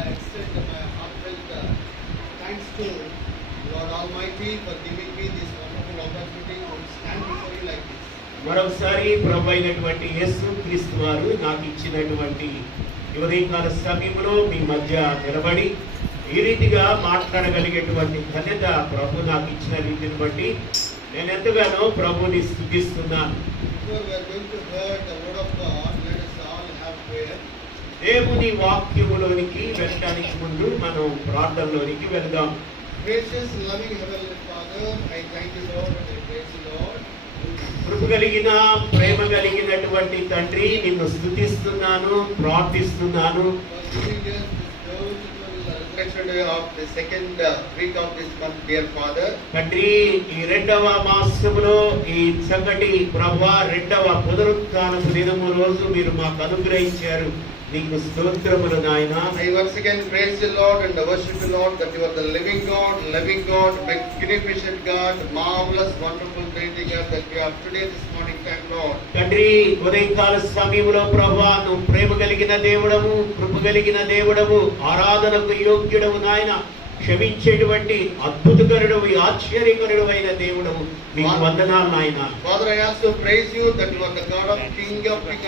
extend my heartfelt thanks to Lord Almighty for giving me this wonderful opportunity to stand before you like this. మరొకసారి ప్రభు అయినటువంటి యేసు క్రీస్తు వారు నాకు ఇచ్చినటువంటి ఉదయకాల సమయంలో మీ మధ్య నిలబడి ఈ రీతిగా మాట్లాడగలిగేటువంటి ధన్యత ప్రభు నాకు ఇచ్చిన రీతిని బట్టి నేను ఎంతగానో ప్రభుని స్తుతిస్తున్నాను. దేవుని వాక్యములోనికి వెళ్ళడానికి ముందు మనం ప్రార్థనలోనికి వెళ్దాం. Gracious loving heavenly Father, I thank you Lord and I praise you Lord. కృప కలిగిన ప్రేమ కలిగినటువంటి తండ్రి నిన్ను స్తుతిస్తున్నాను, ప్రార్థిస్తున్నాను. Of the second week of this month, dear Father. తండ్రి ఈ రెండవ మాసములో ఈ చక్కటి ప్రభువా రెండవ పునరుత్థానపు దినము రోజు మీరు మాకు అనుగ్రహించారు. నీకు స్తోత్రములు నాయనా. I once again praise you Lord and worship you Lord that you are the living God, magnificent God, marvelous, wonderful, great God that we are today this morning time Lord. తండ్రి ఉదయకాల సమయములో ప్రభువా నువ్వు ప్రేమ కలిగిన దేవుడవు, కృప కలిగిన దేవుడవు, ఆరాధనకు యోగ్యుడవు నాయనా. క్షమించేటువంటి అద్భుతకరుడవు, ఆశ్చర్యకరుడు అయిన దేవుడవు, మీకు వందనాలు నాయనా. Father, I also praise you that you are the God of King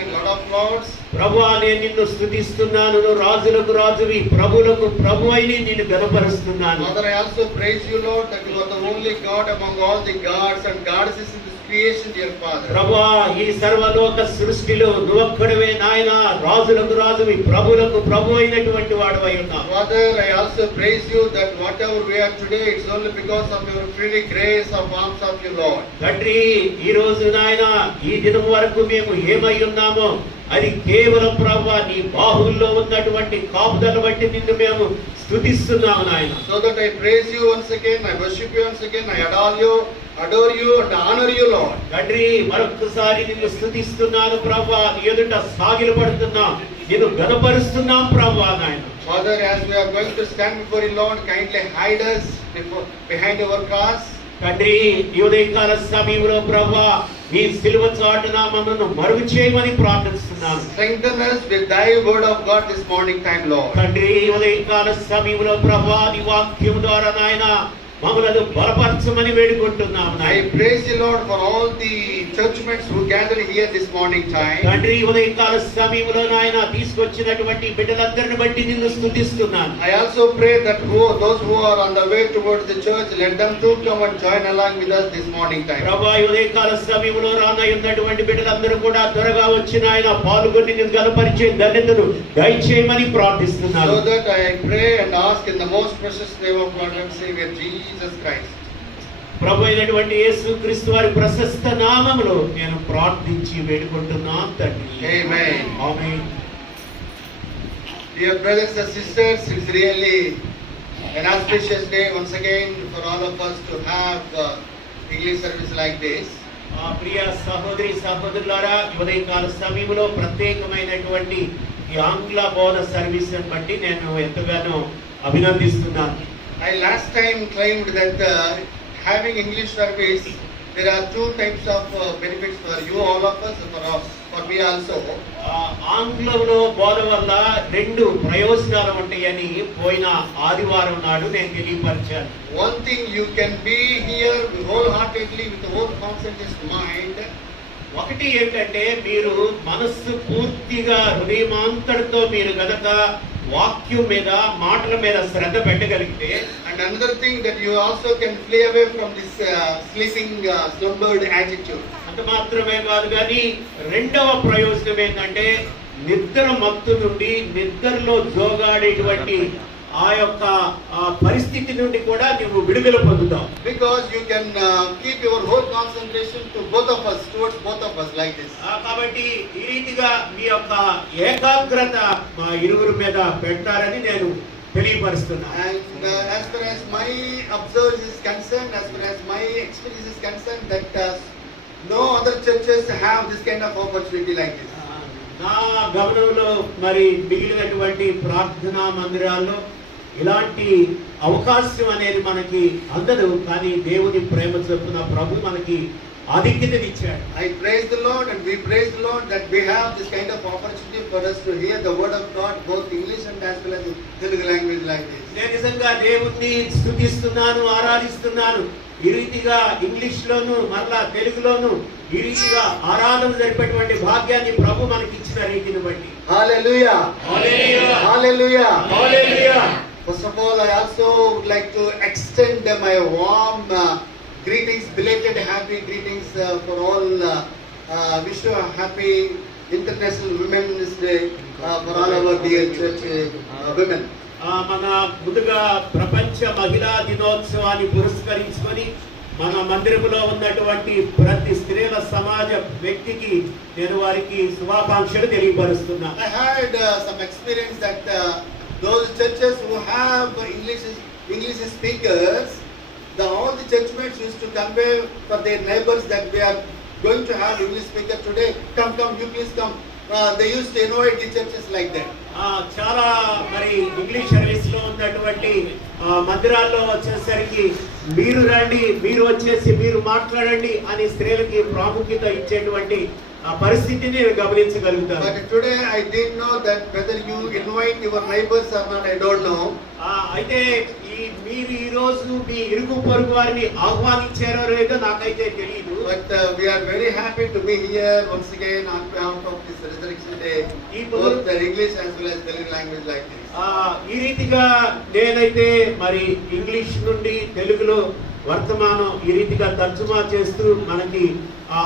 and Lord of Lords. ప్రభువా నేను నిన్ను స్తుతిస్తున్నాను, నువ్వు రాజులకు రాజువి, ప్రభువులకు ప్రభువైని నిన్ను గణపరుస్తున్నాను. Father, I also praise you Lord that you are the only God among all the gods and goddesses in this creation, dear Father. ప్రభువా ఈ సర్వలోక సృష్టిలో నువ్వొక్కడివే నాయనా, రాజులకు రాజువి, ప్రభువులకు ప్రభు అయినటువంటి వాడవై ఉన్నావు. Father, I also praise you that whatever we are today, it's only because of your free grace of arms of you Lord. తండ్రి ఈ రోజు నాయనా ఈ దినం వరకు మేము ఏమై ఉన్నామో అది కేవలం ప్రభువా నీ బాహువుల్లో ఉన్నటువంటి కాపుదల బట్టి నిన్ను మేము స్తుతిస్తున్నాము నాయన. So that I praise you once again, I worship you once again, I adore you and honor you Lord. తండ్రి మరొకసారి నిన్ను స్తుతిస్తున్నాను ప్రభువా, నీ ఎదుట సాగిలపడుతున్నాం, నిన్ను గణపరుస్తున్నాం ప్రభువా నాయన. Father, as we are going to stand before you Lord, kindly hide us behind our cross. తండ్రి ఈ ఉదయకాల సమయంలో ప్రభువా నీ సిలువ చాటున మమ్మల్ని మరుగు చేయమని ప్రార్థిస్తున్నాను. Strengthen us with thy word of God this morning time Lord. తండ్రి ఈ ఉదయకాల సమయంలో ప్రభువా నీ వాక్యం ద్వారా నాయన మమ్మల్ని బలపరచమని వేడుకుంటున్నాము. I praise you Lord for all the churchmates who gathered here this morning time. తండ్రి ఉదయకాల సమయంలో నాయన తీసుకొచ్చినటువంటి బిడ్డలందరిని బట్టి నిన్ను స్తుతిస్తున్నాను. I also pray that those who are on the way towards the church, let them too come and join along with us this morning time. ప్రభువా ఉదయకాల సమయంలో రానయ్యున్నటువంటి బిడ్డలందరూ కూడా త్వరగా వచ్చి నాయన పాల్గొని నిన్ను గణపరిచే ధన్యతను దయచేయమని ప్రార్థిస్తున్నాను. So that I pray and ask in the most precious name of Lord and Savior Jesus Christ. ప్రభు అయినటువంటి యేసు క్రీస్తు వారి ప్రశస్త నామములో నేను ప్రార్థించి వేడుకుంటున్నాను తండ్రి. Amen. Amen. Dear brothers and sisters, it's really an auspicious day once again for all of us to have English service like this. ప్రియ సహోదరి సహోదరులారా ఉదయకాల సమయంలో ప్రత్యేకమైనటువంటి ఈ ఆంగ్ల బోధ సర్వీస్ బట్టి నేను ఎంతగానో అభినందిస్తున్నాను. I last time claimed that having English service, there are two types of benefits for you, all of us, for me also. ఆంగ్లంలో బోధ వల్ల రెండు ప్రయోజనాలు ఉంటాయని పోయిన ఆదివారం నాడు నేను తెలియపరిచాను. One thing, you can be here wholeheartedly with the whole concentrated mind. ఒకటి ఏంటంటే మీరు మనస్సు పూర్తిగా హృదయమాంతటితో మీరు గనక వాక్యం మీద మాటల మీద శ్రద్ధ పెట్టగలిగితే, and another thing that you also can flee away from this sleeping slumbered attitude. అంత మాత్రమే కాదు కానీ రెండవ ప్రయోజనం ఏంటంటే నిద్ర మత్తు నుండి నిద్రలో జోగాడేటువంటి ఆ యొక్క పరిస్థితి నుండి కూడా నువ్వు విడుదల పొందుతావు. Because you can keep your whole concentration to both of us, towards both of us like this. కాబట్టి ఈ రీతిగా మీ యొక్క ఏకాగ్రత మా ఇరువురు మీద పెడతారని నేను తెలియపరుస్తున్నాను. And as far as my observance is concerned, as far as my experience is concerned, that no other churches have this kind of opportunity like this. నా గమనంలో మరి మిగిలినటువంటి ప్రార్థనా మందిరాల్లో ఇలాంటి అవకాశం అనేది మనకి అందదు. కానీ దేవుని ప్రేమ చొప్పున ప్రభు మనకి ఆధిక్యతనిచ్చాడు. I praise the Lord and we praise the Lord that we have this kind of opportunity for us to hear the word of God both English and as well as in Telugu language like this. నేను నిజంగా దేవుణ్ణి స్తుతిస్తున్నాను, ఆరాధిస్తున్నాను. ఈ రీతిగా English లోను మరలా తెలుగులోను ఈ రీతిగా ఆరాధన జరిపేటువంటి భాగ్యాన్ని ప్రభు మనకి ఇచ్చిన రీతిని బట్టి. Hallelujah. Hallelujah. Hallelujah. Hallelujah. First of all, I also would like to extend my warm greetings, belated happy greetings for all. Wish you a happy International Women's Day for all our dear church women. మన ముందుగా ప్రపంచ మహిళా దినోత్సవాన్ని పురస్కరించుకొని మన మందిరములో ఉన్నటువంటి ప్రతి స్త్రీల సమాజ వ్యక్తికి నేను వారికి శుభాకాంక్షలు తెలియపరుస్తున్నాను. I had some experience that those churches who have English speakers, all the churchmates used to convey for their neighbors that we are going to have English speaker today. Come, you please come. They used to invite the churches like that. చాలా మరి English service లో ఉన్నటువంటి మందిరాల్లో వచ్చేసరికి మీరు రండి, మీరు వచ్చేసి మీరు మాట్లాడండి అని స్త్రీలకి ప్రాముఖ్యత ఇచ్చేటువంటి పరిస్థితిని నేను గమనించగలుగుతాను. But today I didn't know that whether you invite your neighbors or not, I don't know. అయితే మీరు ఈ రోజు మీ ఇరుగు పొరుగు వారిని ఆహ్వానించారో లేదో నాకైతే తెలియదు. But we are very happy to be here once again on behalf of this Resurrection Day, both the English as well as Telugu language like this. ఈ రీతిగా నేనైతే మరి ఇంగ్లీష్ నుండి తెలుగులో వర్తమానం ఈ రీతిగా తర్జుమా చేస్తూ మనకి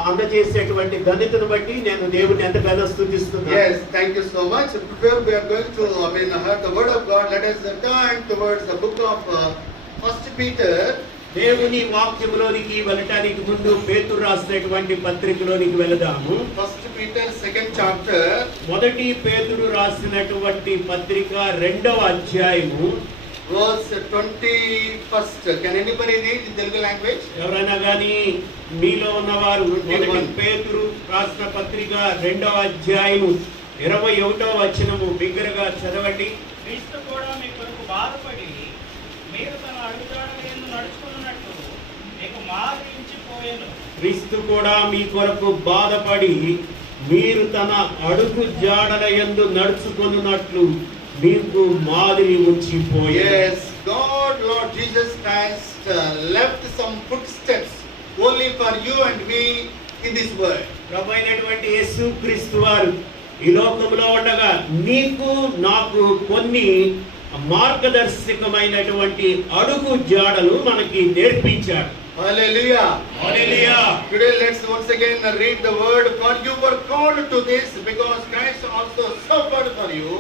అందజేసేటువంటి ధన్యతను బట్టి నేను దేవుని ఎంతగానో స్తుతిస్తున్నాను. Yes, thank you so much. Before we are going to hear the word of God, let us turn towards the book of 1 Peter. దేవుని వాక్యములోనికి వెళ్ళటానికి ముందు పేతురు రాసినటువంటి పత్రికలోనికి వెళదాము. 1 Peter 2nd chapter. మొదటి పేతురు రాసినటువంటి పత్రిక 2వ అధ్యాయము verse 21st. Can anybody read in Telugu language? ఎవరైనా గాని మీలో ఉన్నవారు మొదటి పేతురు రాసిన పత్రిక 2వ అధ్యాయము 21వ వచనము బిగ్గరగా చదవండి. క్రీస్తు కూడా మీ కొరకు బాధపడి మీరు తన అడుగుజాడలందు నడుచుకున్నట్లు మీకు మాదిరి ఉంచిపోయెను. క్రీస్తు కూడా మీ కొరకు బాధపడి మీరు తన అడుగు జాడల యందు నడుచుకొనున్నట్లు మీకు మాదిరి ఉంచిపోయెను. Yes, God Lord Jesus Christ left some footsteps only for you and me in this world. ప్రభువైనటువంటి యేసుక్రీస్తు వారు ఈ లోకంలో ఉండగా నీకు నాకు కొన్ని మార్గదర్శకమైనటువంటి అడుగు జాడలు మనకి నేర్పించాడు. Hallelujah. Hallelujah. Today let's once again read the word. For you were called to this because Christ also suffered for you,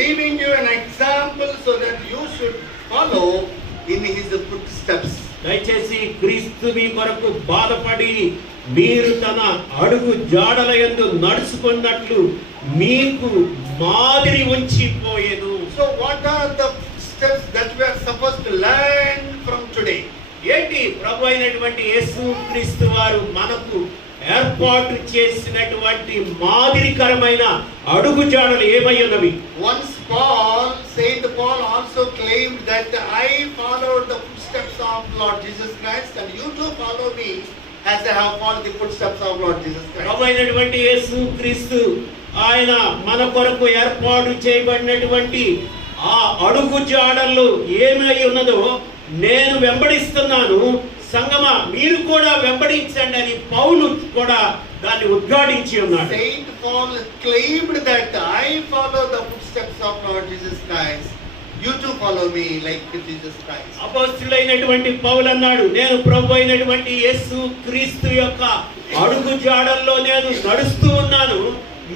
leaving you an example so that you should follow in his footsteps. దయచేసి క్రీస్తు మీ కొరకు బాధపడి మీరు తన అడుగు జాడల యందు నడుచుకున్నట్లు మీకు మాదిరి ఉంచిపోయెను. So what are the steps that we are supposed to learn from today? ఏంటి ప్రభు అయినటువంటి యేసుక్రీస్తు వారు మనకు ఏర్పాటు చేసినటువంటి మాదిరికరమైన అడుగు జాడలు ఏమై ఉన్నవి? Once Saint Paul also claimed that I followed the footsteps of Lord Jesus Christ and you too follow me as I have followed the footsteps of Lord Jesus Christ. ప్రభు అయినటువంటి యేసుక్రీస్తు ఆయన మన కొరకు ఏర్పాటు చేయబడినటువంటి ఆ అడుగు జాడలు ఏమై ఉన్నదో నేను వెంబడిస్తున్నాను, సంగమా మీరు కూడా వెంబడించండి అని పౌలు కూడా దాన్ని ఉద్ఘాటించి ఉన్నాడు. Saint Paul claimed that I follow the footsteps of Lord Jesus Christ. You too follow me like Jesus Christ. అపోస్తలుడైనటువంటి పౌలు అన్నాడు, నేను ప్రభు అయినటువంటి యేసు క్రీస్తు యొక్క అడుగు జాడల్లో నేను నడుస్తూ ఉన్నాను,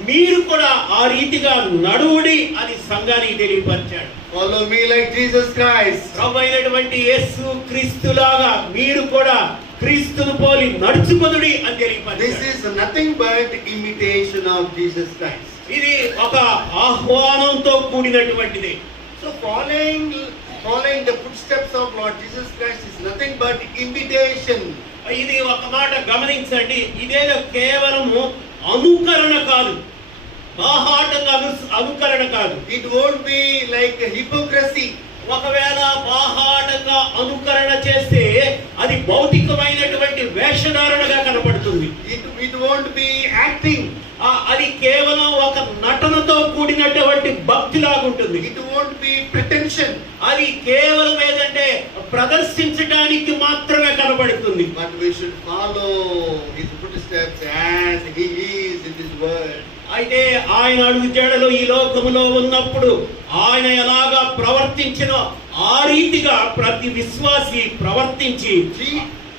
మీరు కూడా ఆ రీతిగా నడువుడి అని సంఘానికి తెలియపరిచాడు. Follow me like Jesus Christ. ప్రభు అయినటువంటి యేసు క్రీస్తులాగా మీరు కూడా క్రీస్తును పోలి నడుచుకొనుడి అని తెలియపరిచాడు. This is nothing but imitation of Jesus Christ. ఇది ఒక ఆహ్వానంతో కూడినటువంటిది. So following the footsteps of Lord Jesus Christ is nothing but imitation. ఇది ఒక మాట గమనించండి, ఇదేదో కేవలము అనుకరణ కాదు, బాహాటంగా అనుకరణ కాదు. It won't be like hypocrisy ఒకవేళ బాహాటంగా అనుకరణ చేస్తే అది భౌతికమైనటువంటి వేషధారణగా కనబడుతుంది. It won't be acting. అది కేవలం ఒక నటనతో కూడినటువంటి భక్తిలాగుంటుంది. It won't be pretension. అది కేవలం ఏదంటే ప్రదర్శించడానికి మాత్రమే కనబడుతుంది. But we should follow his footsteps as he is in this world. అయితే ఆయన అడుగుజాడలో ఈ లోకములో ఉన్నప్పుడు ఆయన ఎలాగా ప్రవర్తించినో ఆ రీతిగా ప్రతి విశ్వాసి ప్రవర్తించి,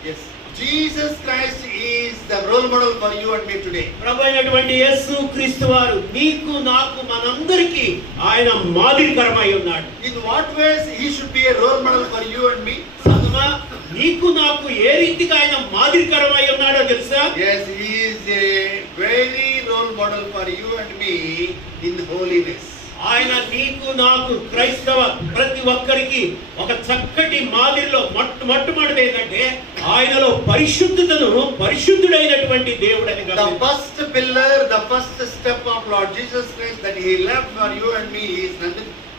Yes, Jesus Christ is the role model for you and me today. ప్రభు అయినటువంటి యేసు క్రీస్తు వారు నీకు నాకు మనందరికీ ఆయన మాదిరికరమై ఉన్నాడు. In what ways he should be a role model for you and me? సంగమా, నీకు నాకు ఏ రీతిగా ఆయన మాదిరికరమై ఉన్నాడో తెలుసా? Yes, he is a very role model for you and me in holiness. ఆయన నీకు నాకు క్రైస్తవ ప్రతి ఒక్కరికి ఒక చక్కటి మాదిరిలో మొట్టమొదటి ఏంటంటే ఆయనలో పరిశుద్ధుడైనటువంటి దేవుడని. The first pillar, the first step of Lord Jesus Christ that he left for you and me is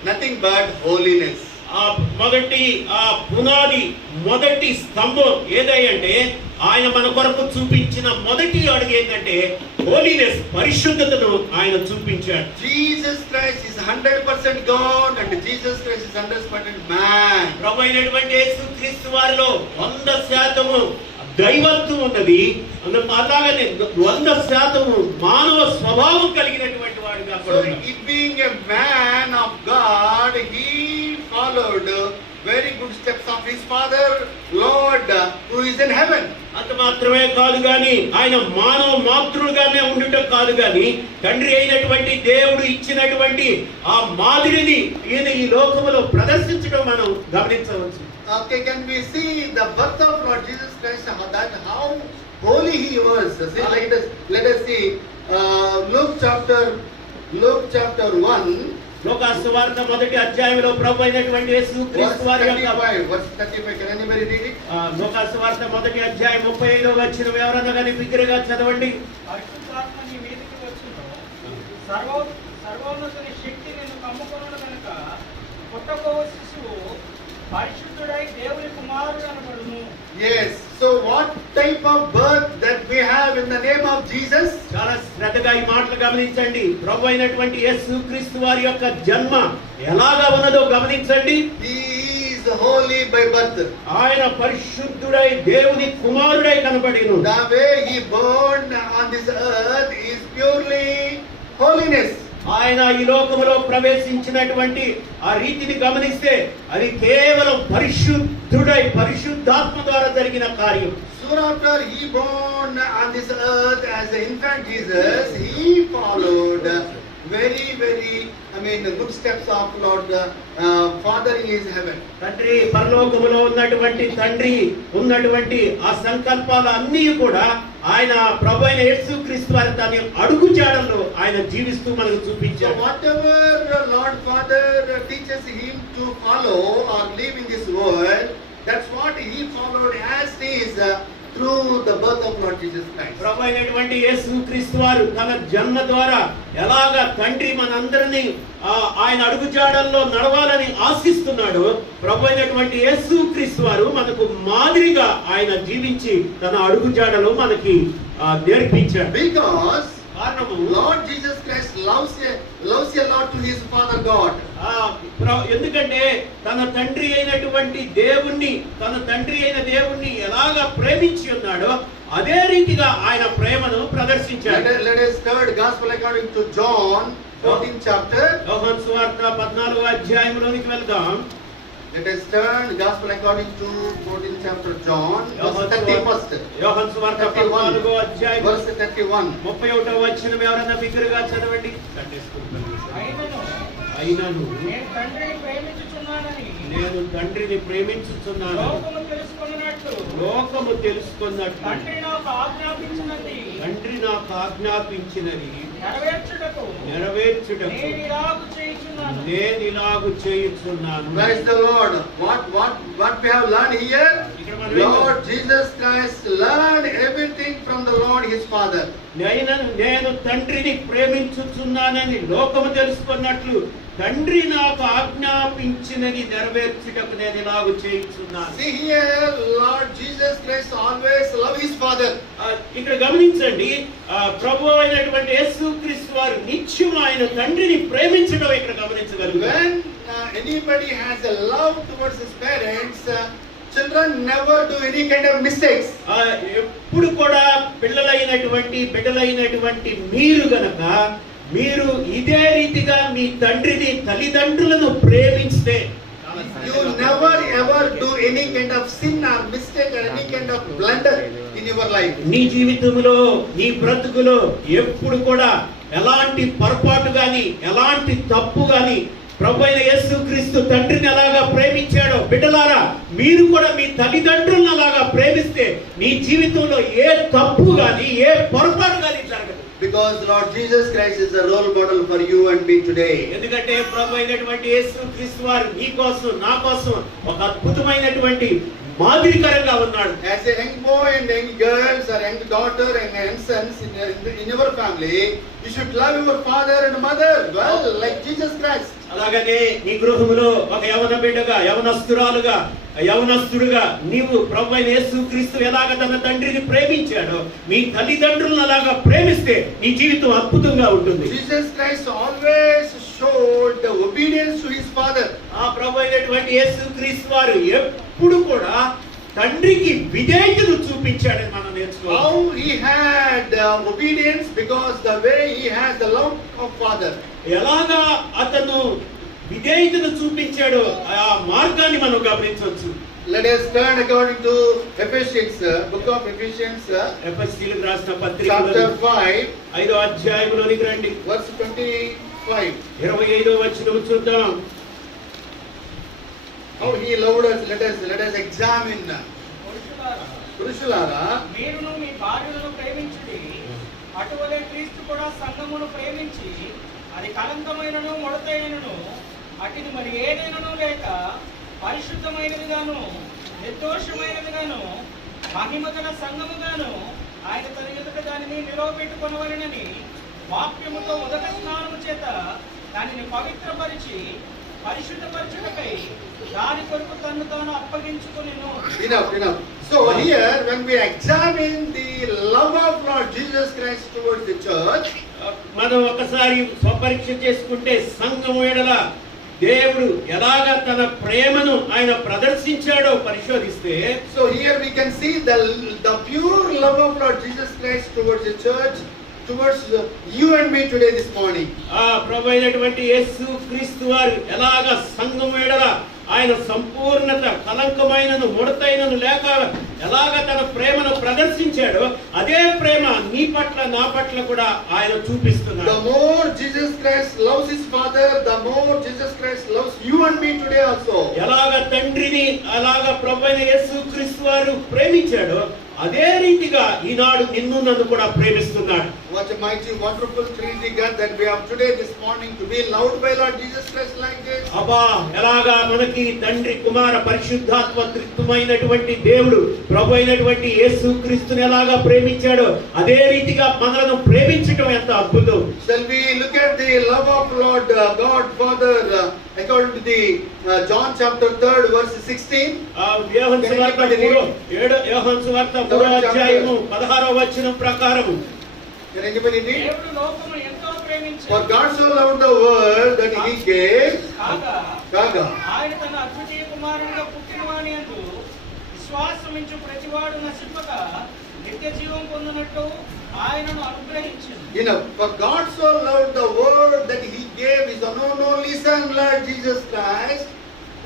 nothing but holiness. మొదటి స్తంభం ఏదంటే ఆయన మన కొరకు చూపించిన మొదటి అడుగు ఏంటంటే హోలీనెస్, పరిశుద్ధతను ఆయన చూపించాడు. Jesus Christ is 100% God and Jesus Christ is 100% man. ప్రభు అయినటువంటి యేసుక్రీస్తు వారిలో 100% దైవత్వం ఉన్నది, అలాగనే 100% మానవ స్వభావం కలిగినటువంటి వాడుగా So it being a man of God, he followed very good steps of his father Lord who is in heaven. అంత మాత్రమే కాదు గాని ఆయన మానవ మాతృగానే ఉండటం కాదు గాని తండ్రి అయినటువంటి దేవుడు ఇచ్చినటువంటి ఆ మాదిరిని ఈయన ఈ లోకములో ప్రదర్శించడం మనం గమనించవచ్చు. Okay, can we see the birth of Lord Jesus Christ, how holy he was? See, let us see Luke chapter 1. లోకాసు సువార్త మొదటి అధ్యాయంలో ప్రభు అయినటువంటి యేసుక్రీస్తు వారి యొక్క verse 35. Can anybody read it? లోకాసు సువార్త మొదటి అధ్యాయం 35వ వచనం ఎవరన్నా కానీ బిగ్గరగా చదవండి. పరిశుద్ధాత్మ నీ మీదికి వచ్చును, సర్వోన్నతుని శక్తి నిన్ను కమ్ముకొనును గనుక పుట్టబోవు శిశువు పరిశుద్ధుడై దేవుని కుమారుడు అనబడును. Yes. So what type of birth that we have in the name of Jesus? చాలా శ్రద్ధగా ఈ మాటలు గమనించండి. ప్రభు అయినటువంటి యేసుక్రీస్తు వారి యొక్క జన్మ ఎలాగా ఉన్నదో గమనించండి. He is holy by birth. ఆయన పరిశుద్ధుడై దేవుని కుమారుడై కనబడిను. The way he born on this earth is purely holiness. ఆయన ఈ లోకములో ప్రవేశించినటువంటి ఆ రీతిని గమనిస్తే అది కేవలం పరిశుద్ధాత్మ ద్వారా జరిగిన కార్యం. Soon after he born on this earth as an infant Jesus, he followed very good steps of Lord Father in his heaven. తండ్రి పరలోకములో ఉన్నటువంటి ఆ సంకల్పాలు అన్నీ కూడా ఆయన ప్రభు అయిన యేసుక్రీస్తు వారి తన అడుగు జాడల్లో ఆయన జీవిస్తూ మనకు చూపించాడు. So whatever Lord Father teaches him to follow or live in this world, that's what he followed as is through the birth of Lord Jesus Christ. ప్రభు అయినటువంటి యేసుక్రీస్తు వారు తన జన్మ ద్వారా ఎలాగా తండ్రి మనందరినీ ఆయన అడుగుజాడల్లో నడవాలని ఆశిస్తున్నాడు. ప్రభు అయినటువంటి యేసుక్రీస్తు వారు మనకు మాదిరిగా ఆయన జీవించి తన అడుగుజాడలో మనకి నేర్పించాడు. Because కారణము Lord Jesus Christ loves a lot to his Father God. ఎందుకంటే తన తండ్రి అయిన దేవుణ్ణి ఎలాగా ప్రేమించి ఉన్నాడో అదే రీతిగా ఆయన ప్రేమను ప్రదర్శించాడు. Let us third gospel according to John 14th chapter. యోహాను సువార్త 14వ అధ్యాయంలోనికి వెళ్దాం. Let us turn gospel according to 14th chapter John verse 31st. యోహాను సువార్త 14వ అధ్యాయం verse 31. 31వ వచనం ఎవరైనా బిగ్గరగా చదవండి. అయినను నేను తండ్రిని ప్రేమించుచున్నాను, లోకము తెలుసుకున్నట్టు తండ్రి నాకు ఆజ్ఞాపించినది నెరవేర్చుటకు నేను ఇలాగు చేయుచున్నాను. Praise the Lord. What we have learned here? Lord Jesus Christ learned everything from the Lord his Father. నేను తండ్రిని ప్రేమించుచున్నానని లోకము తెలుసుకున్నట్లు తండ్రి నాకు ఆజ్ఞాపించినది నెరవేర్చుటకు నేను ఇలాగ చేయించున్నాను. See here, Lord Jesus Christ always loved his Father. ఇక్కడ గమనించండి, ప్రభు అయినటువంటి యేసుక్రీస్తు వారు నిత్యం ఆయన తండ్రిని ప్రేమించడం ఇక్కడ గమనించగలుగుతారు. When anybody has a love towards his parents, children never do any kind of mistakes. ఎప్పుడు కూడా బిడ్డలైనటువంటి మీరు గనక మీరు ఇదే రీతిగా మీ తండ్రిని తల్లిదండ్రులను ప్రేమిస్తే You never ever do any kind of sin or mistake or any kind of blunder in your life. నీ జీవితంలో నీ బ్రతుకులో ఎప్పుడు కూడా ఎలాంటి పొరపాటు గాని ఎలాంటి తప్పు గాని ప్రభువైన యేసుక్రీస్తు తండ్రిని అలాగా ప్రేమించాడో, బిడ్డలారా మీరు కూడా మీ తల్లిదండ్రులను అలాగా ప్రేమిస్తే నీ జీవితంలో ఏ తప్పు గాని ఏ పొరపాటు గాని జరగదు. Because Lord Jesus Christ is a role model for you and me today. ఎందుకంటే ప్రభు అయినటువంటి యేసుక్రీస్తు వారు నీ కోసం నా కోసం ఒక అద్భుతమైనటువంటి మాదిరికరంగా ఉన్నాడు. As a young boy and young girls or young daughter and young sons in your family, you should love your father and mother well like Jesus Christ. అలాగనే నీ గృహములో ఒక యవన బిడ్డగా యవనస్తుడుగా నీవు ప్రభువైన యేసుక్రీస్తు ఎలాగ తన తండ్రిని ప్రేమించాడో మీ తల్లిదండ్రులను అలాగా ప్రేమిస్తే నీ జీవితం అద్భుతంగా ఉంటుంది. Jesus Christ always showed the obedience to his father. ఆ ప్రభువైనటువంటి యేసుక్రీస్తు వారు ఎప్పుడు కూడా తండ్రికి విధేయతను చూపించాడని మనం నేర్చుకోవాలి. How he had obedience because the way he has the love of father. ఎలాగా అతను విధేయతను చూపించాడో ఆ మార్గాన్ని మనం గమనించవచ్చు. Let us turn according to Ephesians, book of Ephesians, ఎఫెసీయులకు రాసిన పత్రిక chapter 5, 5వ అధ్యాయంలోనికి రండి. verse 25. 25వ వచనం చూద్దాం. How he loved us. Let us examine. పురుషులారా మీరును మీ భార్యలను ప్రేమించుడి, అటువలే క్రీస్తు కూడా సంఘమును ప్రేమించి అది కలంకమైనను ముడతైనను అటిది మరి ఏదైనను లేక పరిశుద్ధమైనదిగాను నిర్దోషమైనదిగాను మహిమగల సంఘముగాను ఆయన తన ఎదుట దానిని నిలవబెట్టుకొనవలెనని వాక్యముతో ఉదక స్నానము చేత దానిని పవిత్రపరిచి పరిశుద్ధపరచుటకై దాని కొరకు తన్ను తాను అప్పగించుకొనెను. Enough. So here when we examine the love of Lord Jesus Christ towards the church, మనం ఒకసారి స్వపరీక్ష చేసుకుంటే సంఘము ఎడల దేవుడు ఎలాగా తన ప్రేమను ఆయన ప్రదర్శించాడో పరిశోధిస్తే, so here we can see the pure love of Lord Jesus Christ towards the church, towards you and me today this morning. ప్రభువైనటువంటి యేసుక్రీస్తు వారు ఎలాగా సంఘము ఎడల ఆయన సంపూర్ణత కలంకమైనను ముడతైనను లేక ఎలాగ తన ప్రేమను ప్రదర్శించాడో అదే ప్రేమ నీ పట్ల నా పట్ల కూడా ఆయన చూపిస్తున్నాడు. The more Jesus Christ loves his father, the more Jesus Christ loves you and me today also. ఎలాగ తండ్రిని అలాగ ప్రభువైన యేసుక్రీస్తు వారు ప్రేమించాడో అదే రీతిగా ఈనాడు నిన్ను నన్ను కూడా ప్రేమిస్తున్నాడు. What a mighty wonderful Trinity God that we have today this morning to be loved by Lord Jesus Christ like this. అబ్బా ఎలాగా మనకి తండ్రి కుమార పరిశుద్ధాత్మ త్రిత్వమైనటువంటి దేవుడు ప్రభు అయినటువంటి యేసుక్రీస్తుని ఎలాగా ప్రేమించాడో అదే రీతిగా మనలను ప్రేమించడం ఎంత అద్భుతం. Shall we look at the love of Lord God Father according to the John chapter 3 verse 16? యోహాను సువార్త 3వ అధ్యాయము 16వ వచనం ప్రకారం Can anybody read? దేవుడు లోకమును ఎంతో ప్రేమించాడు. For God so loved the world that he gave కాగా ఆయన తన అద్వితీయ కుమారునిగా పుట్టిన వాని యందు విశ్వాసముంచు ప్రతివాడు నశింపక నిత్య జీవం పొందునట్లు ఆయనను అనుగ్రహించాడు. For God so loved the world that he gave his own only son Lord Jesus Christ,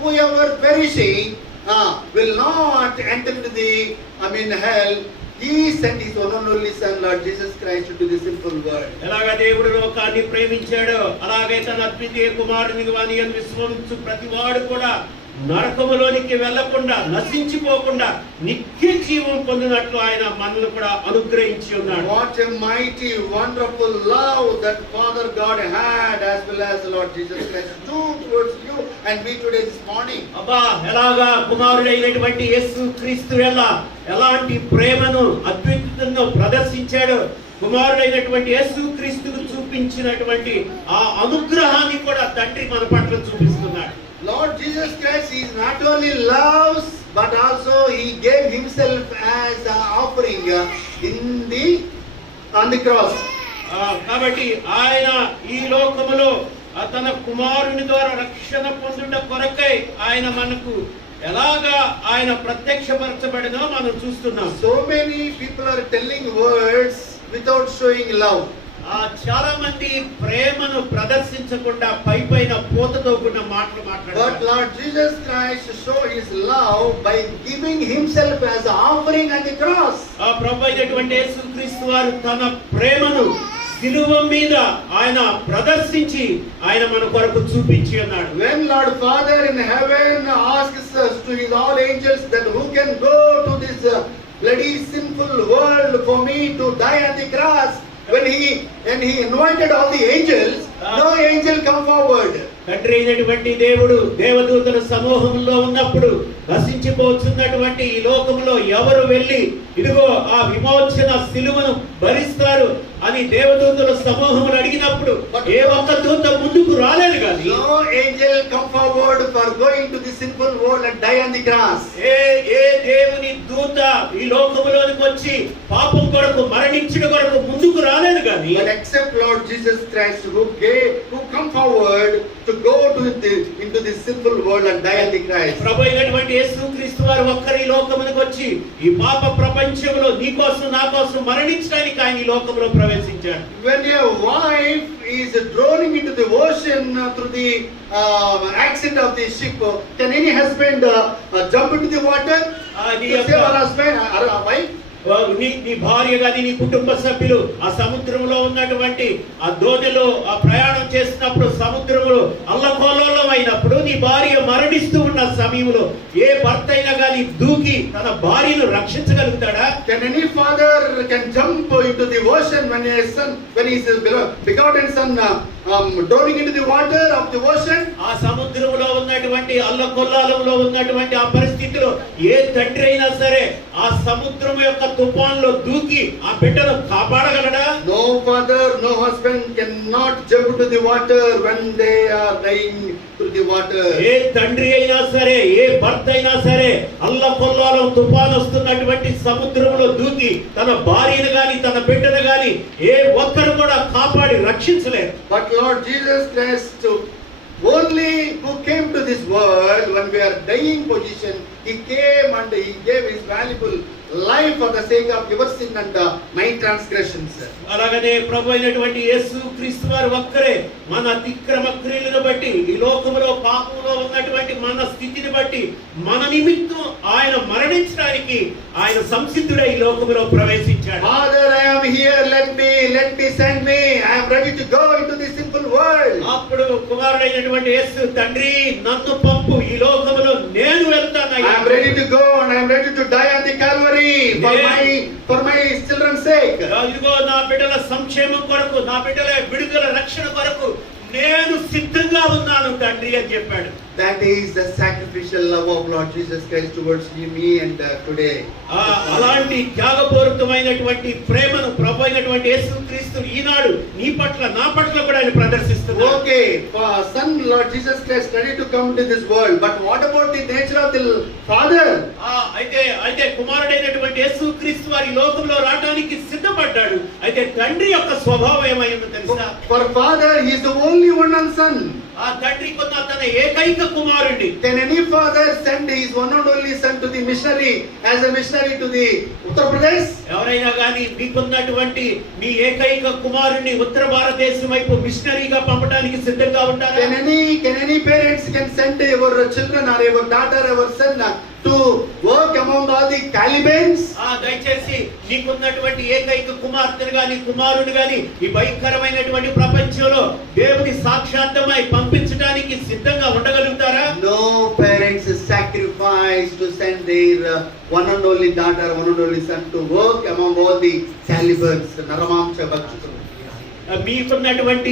whoever perishing will not enter into the hell. He sent his own only son Lord Jesus Christ to this sinful world. ఎలాగా దేవుడు లోకాన్ని ప్రేమించాడో అలాగే తన అద్వితీయ కుమారునికి వాని యందు విశ్వసించు ప్రతివాడు కూడా నరకములోనికి వెళ్లకుండా నశించిపోకుండా నిత్య జీవం పొందినట్లు ఆయన మనల్ని కూడా అనుగ్రహించి ఉన్నాడు. What a mighty wonderful love that Father God had as well as the Lord Jesus Christ towards you and me today this morning. అబ్బా ఎలాగా కుమారుడైనటువంటి యేసుక్రీస్తు ఎలాంటి ప్రేమను అద్వితీయతను ప్రదర్శించాడు. కుమారుడైనటువంటి యేసుక్రీస్తును చూపించినటువంటి ఆ అనుగ్రహాన్ని కూడా తండ్రి మన పట్ల చూపిస్తున్నాడు. Lord Jesus Christ is not only loves but also he gave himself as an offering on the cross. కాబట్టి ఆయన ఈ లోకములో తన కుమారుని ద్వారా రక్షణ పొందుట కొరకై ఆయన మనకు ఎలాగా ఆయన ప్రత్యక్షపరచబడినో మనం చూస్తున్నాం. So many people are telling words without showing love. చాలా మంది ప్రేమను ప్రదర్శించకుండా పైపైన పోతతో కూడిన మాటలు But మాట్లాడతారు. Lord Jesus Christ showed his love by giving himself as an offering on the cross. ఆ ప్రభు అయినటువంటి యేసుక్రీస్తు వారు తన ప్రేమను సిలువ మీద ఆయన ప్రదర్శించి ఆయన మన కొరకు చూపించి ఉన్నాడు. When Lord Father in heaven asks us to his all angels that who can go to this bloody sinful world for me to die on the cross, when he invited all the angels, no angel come forward. తండ్రి అయినటువంటి దేవుడు దేవదూతల సమూహంలో ఉన్నప్పుడు నశించిపోతున్నటువంటి ఈ లోకంలో ఎవరు వెళ్ళి ఇదిగో ఆ విమోచన సిలువను భరిస్తారు అని దేవదూతల సమూహములు అడిగినప్పుడు ఏ ఒక్క దూత ముందుకు రాలేదు కానీ No angel come forward for going to the sinful world and die on the cross. ఏ దేవుని దూత ఈ లోకములోనికి వచ్చి పాపం కొరకు మరణించిన కొరకు ముందుకు రాలేదు కానీ But except Lord Jesus Christ who come forward to go into this sinful world and die on the cross. ప్రభు అయినటువంటి యేసుక్రీస్తు వారు ఒక్కరి లోకమునకు వచ్చి ఈ పాప ప్రపంచంలో నీ కోసం నా కోసం మరణించడానికి ఆయన ఈ లోకంలో ప్రవేశించాడు. When a wife is drowning into the ocean through the accident of the ship, can any husband jump into the water to save her husband or wife? నీ భార్య గాని నీ కుటుంబ సభ్యులు ఆ సముద్రంలో ఉన్నటువంటి ఆ దోణిలో ఆ ప్రయాణం చేసినప్పుడు సముద్రంలో అల్లకల్లోలం అయినప్పుడు నీ భార్య మరణిస్తూ ఉన్న సమయంలో ఏ భర్త అయినా గాని దూకి తన భార్యను రక్షించగలుగుతాడా? Can any father can jump into the ocean when his begotten son drowning into the water of the ocean? ఆ సముద్రంలో ఉన్నటువంటి అల్లకొల్లాలంలో ఉన్నటువంటి ఆ పరిస్థితిలో ఏ తండ్రి అయినా సరే ఆ సముద్రం యొక్క తుఫాన్లో దూకి ఆ బిడ్డను కాపాడగలడా? No father, no husband cannot jump into the water when they are dying through the water. ఏ తండ్రి అయినా సరే ఏ భర్త అయినా సరే అల్లకొల్లాలం తుఫాన్ వస్తున్నటువంటి సముద్రంలో దూకి తన భార్యను గాని తన బిడ్డను గాని ఏ ఒక్కరు కూడా కాపాడి రక్షించలేరు. But Lord Jesus Christ only who came to this world when we are dying position, he came and he gave his valuable life for the sake of your sin and my transgressions. అలాగనే ప్రభు అయినటువంటి యేసుక్రీస్తు వారు ఒక్కరే మన అతిక్రమ క్రియలను బట్టి ఈ లోకములో పాపములో ఉన్నటువంటి మన స్థితిని బట్టి మన నిమిత్తం ఆయన మరణించడానికి ఆయన సంసిద్ధుడై ఈ లోకములో ప్రవేశించాడు. Father, I am here, let me send me, I am ready to go into this sinful world. అప్పుడు కుమారుడైనటువంటి యేసు తండ్రి నన్ను పంపు ఈ లోకములో నేను వెళ్తాను. I am ready to go and I am ready to die on the Calvary for my children's sake. ఇదిగో నా బిడ్డల సంక్షేమం కొరకు నా బిడ్డల విడుదల రక్షణ కొరకు నేను సిద్ధంగా ఉన్నాను తండ్రి అని చెప్పాడు. That is the sacrificial love of Lord Jesus Christ towards me and today. అలాంటి త్యాగపూరితమైనటువంటి ప్రేమను ప్రభు అయినటువంటి యేసుక్రీస్తు ఈనాడు నీ పట్ల నా పట్ల కూడా ఆయన ప్రదర్శిస్తున్నాడు. Okay, son Lord Jesus Christ ready to come to this world, but what about the nature of the Father? అయితే కుమారుడైనటువంటి యేసుక్రీస్తు వారి లోకంలో రావడానికి సిద్ధపడ్డాడు. అయితే తండ్రి యొక్క స్వభావం ఏమైందో తెలుసా? For Father, he is the only one and son. ఆ తండ్రి కొన్న తన ఏకైక కుమారుడి. Can any father send his one and only son to the missionary as a missionary to the Uttar Pradesh? ఎవరైనా గాని మీకున్నటువంటి మీ ఏకైక కుమారుని ఉత్తర భారతదేశం వైపు మిషనరీగా పంపడానికి సిద్ధంగా ఉంటారా? Can any parents can send your children or your daughter or son to work among all the Calibans? దయచేసి నీకున్నటువంటి ఏకైక కుమార్తెను గాని కుమారుని గాని ఈ భయంకరమైనటువంటి ప్రపంచంలో దేవుని సాక్షాత్తమై పంపించడానికి సిద్ధంగా ఉండగలుగుతారా? No parents sacrifice to send their one and only daughter, one and only son to work among all the Calibans, Naramamsha Bhakshutu. మీకున్నటువంటి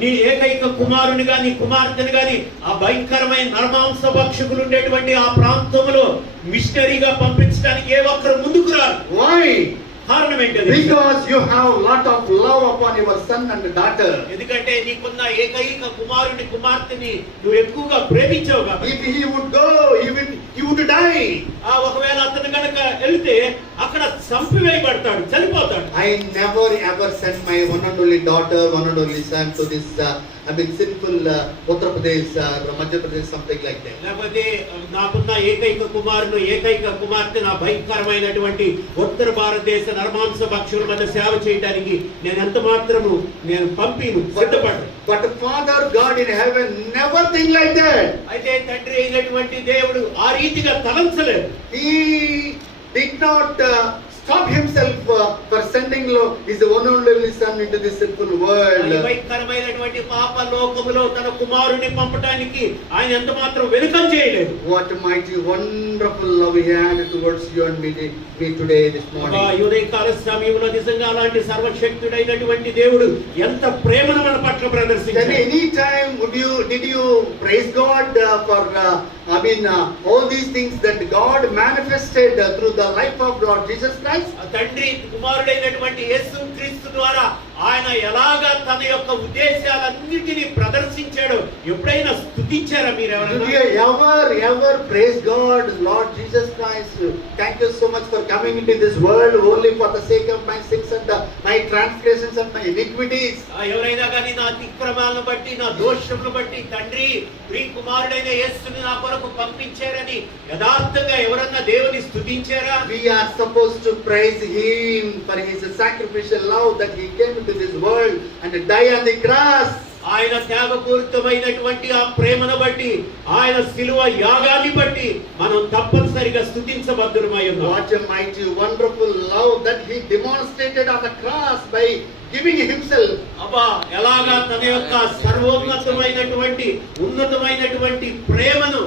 నీ ఏకైక కుమారుని గాని కుమార్తెను గాని ఆ భయంకరమైన నరమాంస భక్షకులు ఉండేటువంటి ఆ ప్రాంతంలో మిషనరీగా పంపించడానికి ఏ ఒక్కరు ముందుకు రారు. Why? కారణం ఏంటో తెలుసా? Because you have lot of love upon your son and daughter. ఎందుకంటే నీకున్న ఏకైక కుమారుని కుమార్తెని నువ్వు ఎక్కువగా ప్రేమించావు కాబట్టి. If he would go, he would die. ఒకవేళ అతను గనక వెళ్తే అక్కడ చంపివేయబడతాడు, చనిపోతాడు. I never ever sent my one and only daughter, one and only son to this sinful Uttar Pradesh, Madhya Pradesh, something like that. లేకపోతే నాకున్న ఏకైక కుమారుడు ఏకైక కుమార్తె నా భయంకరమైనటువంటి ఉత్తర భారతదేశ నరమాంస భక్షుల మధ్య సేవ చేయడానికి నేను ఎంత మాత్రము నేను పంపిను సిద్ధపడ్డాను. But Father God in heaven never think like that. అయితే తండ్రి అయినటువంటి దేవుడు ఆ రీతిగా తలంచలేదు. He did not stop himself for sending his one and only son into this sinful world. భయంకరమైనటువంటి పాప లోకములో తన కుమారుని పంపడానికి ఆయన ఎంత మాత్రం వెనుకం చేయలేదు. What mighty wonderful love he had towards you and me today this morning. ఉదయకాల సమయంలో నిజంగా అలాంటి సర్వశక్తుడైనటువంటి దేవుడు ఎంత ప్రేమను మన పట్ల ప్రదర్శించాడు. Any time did you praise God for all these things that God manifested through the life of Lord Jesus Christ? తండ్రి కుమారుడైనటువంటి యేసు క్రీస్తు ద్వారా ఆయన ఎలాగా తన యొక్క ఉద్దేశాలన్నిటినీ ప్రదర్శించాడో ఎప్పుడైనా స్తుతించారా మీరు Did you ever praise God, Lord Jesus Christ? Thank you so much for coming into this world only for the sake of my sins and my transgressions and my iniquities. ఎవరైనా కానీ నా అతిక్రమాలను బట్టి నా దోషములను బట్టి తండ్రి ప్రియ కుమారుడైన యేసుని నా కొరకు పంపించారని యథార్థంగా ఎవరన్నా దేవుని స్తుతించారా? We are supposed to praise him for his sacrificial love that he came into this world and died on the cross. ఆయన త్యాగపూరితమైనటువంటి ఆ ప్రేమను బట్టి ఆయన శిలువ యాగాన్ని బట్టి మనం తప్పనిసరిగా స్తుతించబద్దురమై ఉన్నాం. What a mighty wonderful love that he demonstrated on the cross by giving himself. అబ్బా ఎలాగా తన యొక్క సర్వోన్నతమైనటువంటి ఉన్నతమైనటువంటి ప్రేమను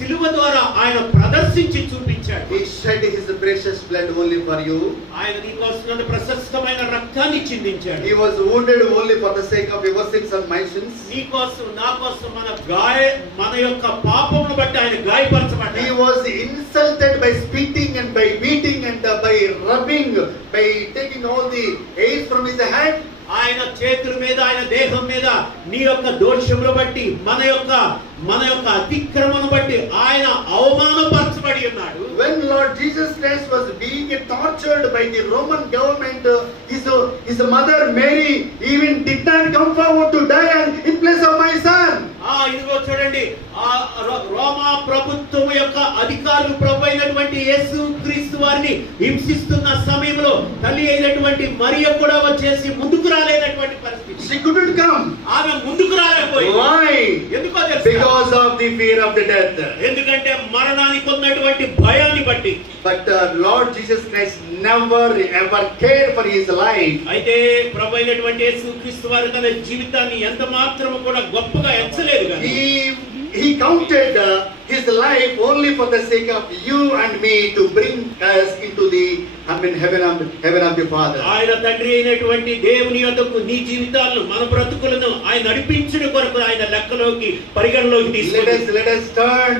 శిలువ ద్వారా ఆయన ప్రదర్శించి చూపించాడు. He shed his precious blood only for you. ఆయన నీ కోసం ప్రశస్తమైన రక్తాన్ని చిందించాడు. He was wounded only for the sake of your sins and my sins. నీ కోసం నా కోసం మన యొక్క పాపమును బట్టి ఆయన గాయపరచబడ్డాడు. He was insulted by spitting and by beating and by rubbing, by taking all the hairs from his head. ఆయన చేతుల మీద ఆయన దేహం మీద నీ యొక్క దోషమును బట్టి మన యొక్క అతిక్రమను బట్టి ఆయన అవమానపరచబడి ఉన్నాడు. When Lord Jesus Christ was being tortured by the Roman government, his mother Mary even did not come forward to die in place of my son. ఇదిగో చూడండి, రోమా ప్రభుత్వం యొక్క అధికారులు ప్రభు అయినటువంటి యేసు క్రీస్తు వారిని హింసిస్తున్న సమయంలో తల్లి అయినటువంటి మరియ కూడా వచ్చేసి ముందుకు రాలేనటువంటి పరిస్థితి. She couldn't come. ఆమె ముందుకు రాలేకపోయింది. Why? ఎందుకో తెలుసా? Because of the fear of the death. ఎందుకంటే మరణానికి ఉన్నటువంటి భయాన్ని బట్టి. But Lord Jesus Christ never ever cared for his life. అయితే ప్రభు అయినటువంటి యేసు క్రీస్తు వారు తన జీవితాన్ని ఎంత మాత్రము కూడా గొప్పగా ఎంచలేదు కదా. He counted his life only for the sake of you and me to bring us into the heaven of the Father. ఆయన తండ్రి అయినటువంటి దేవుని యొద్దకు నీ జీవితాలను మన బ్రతుకులను ఆయన నడిపించుట కొరకు ఆయన లెక్కలోకి పరిగణలోకి తీసుకొచ్చాడు. Let us turn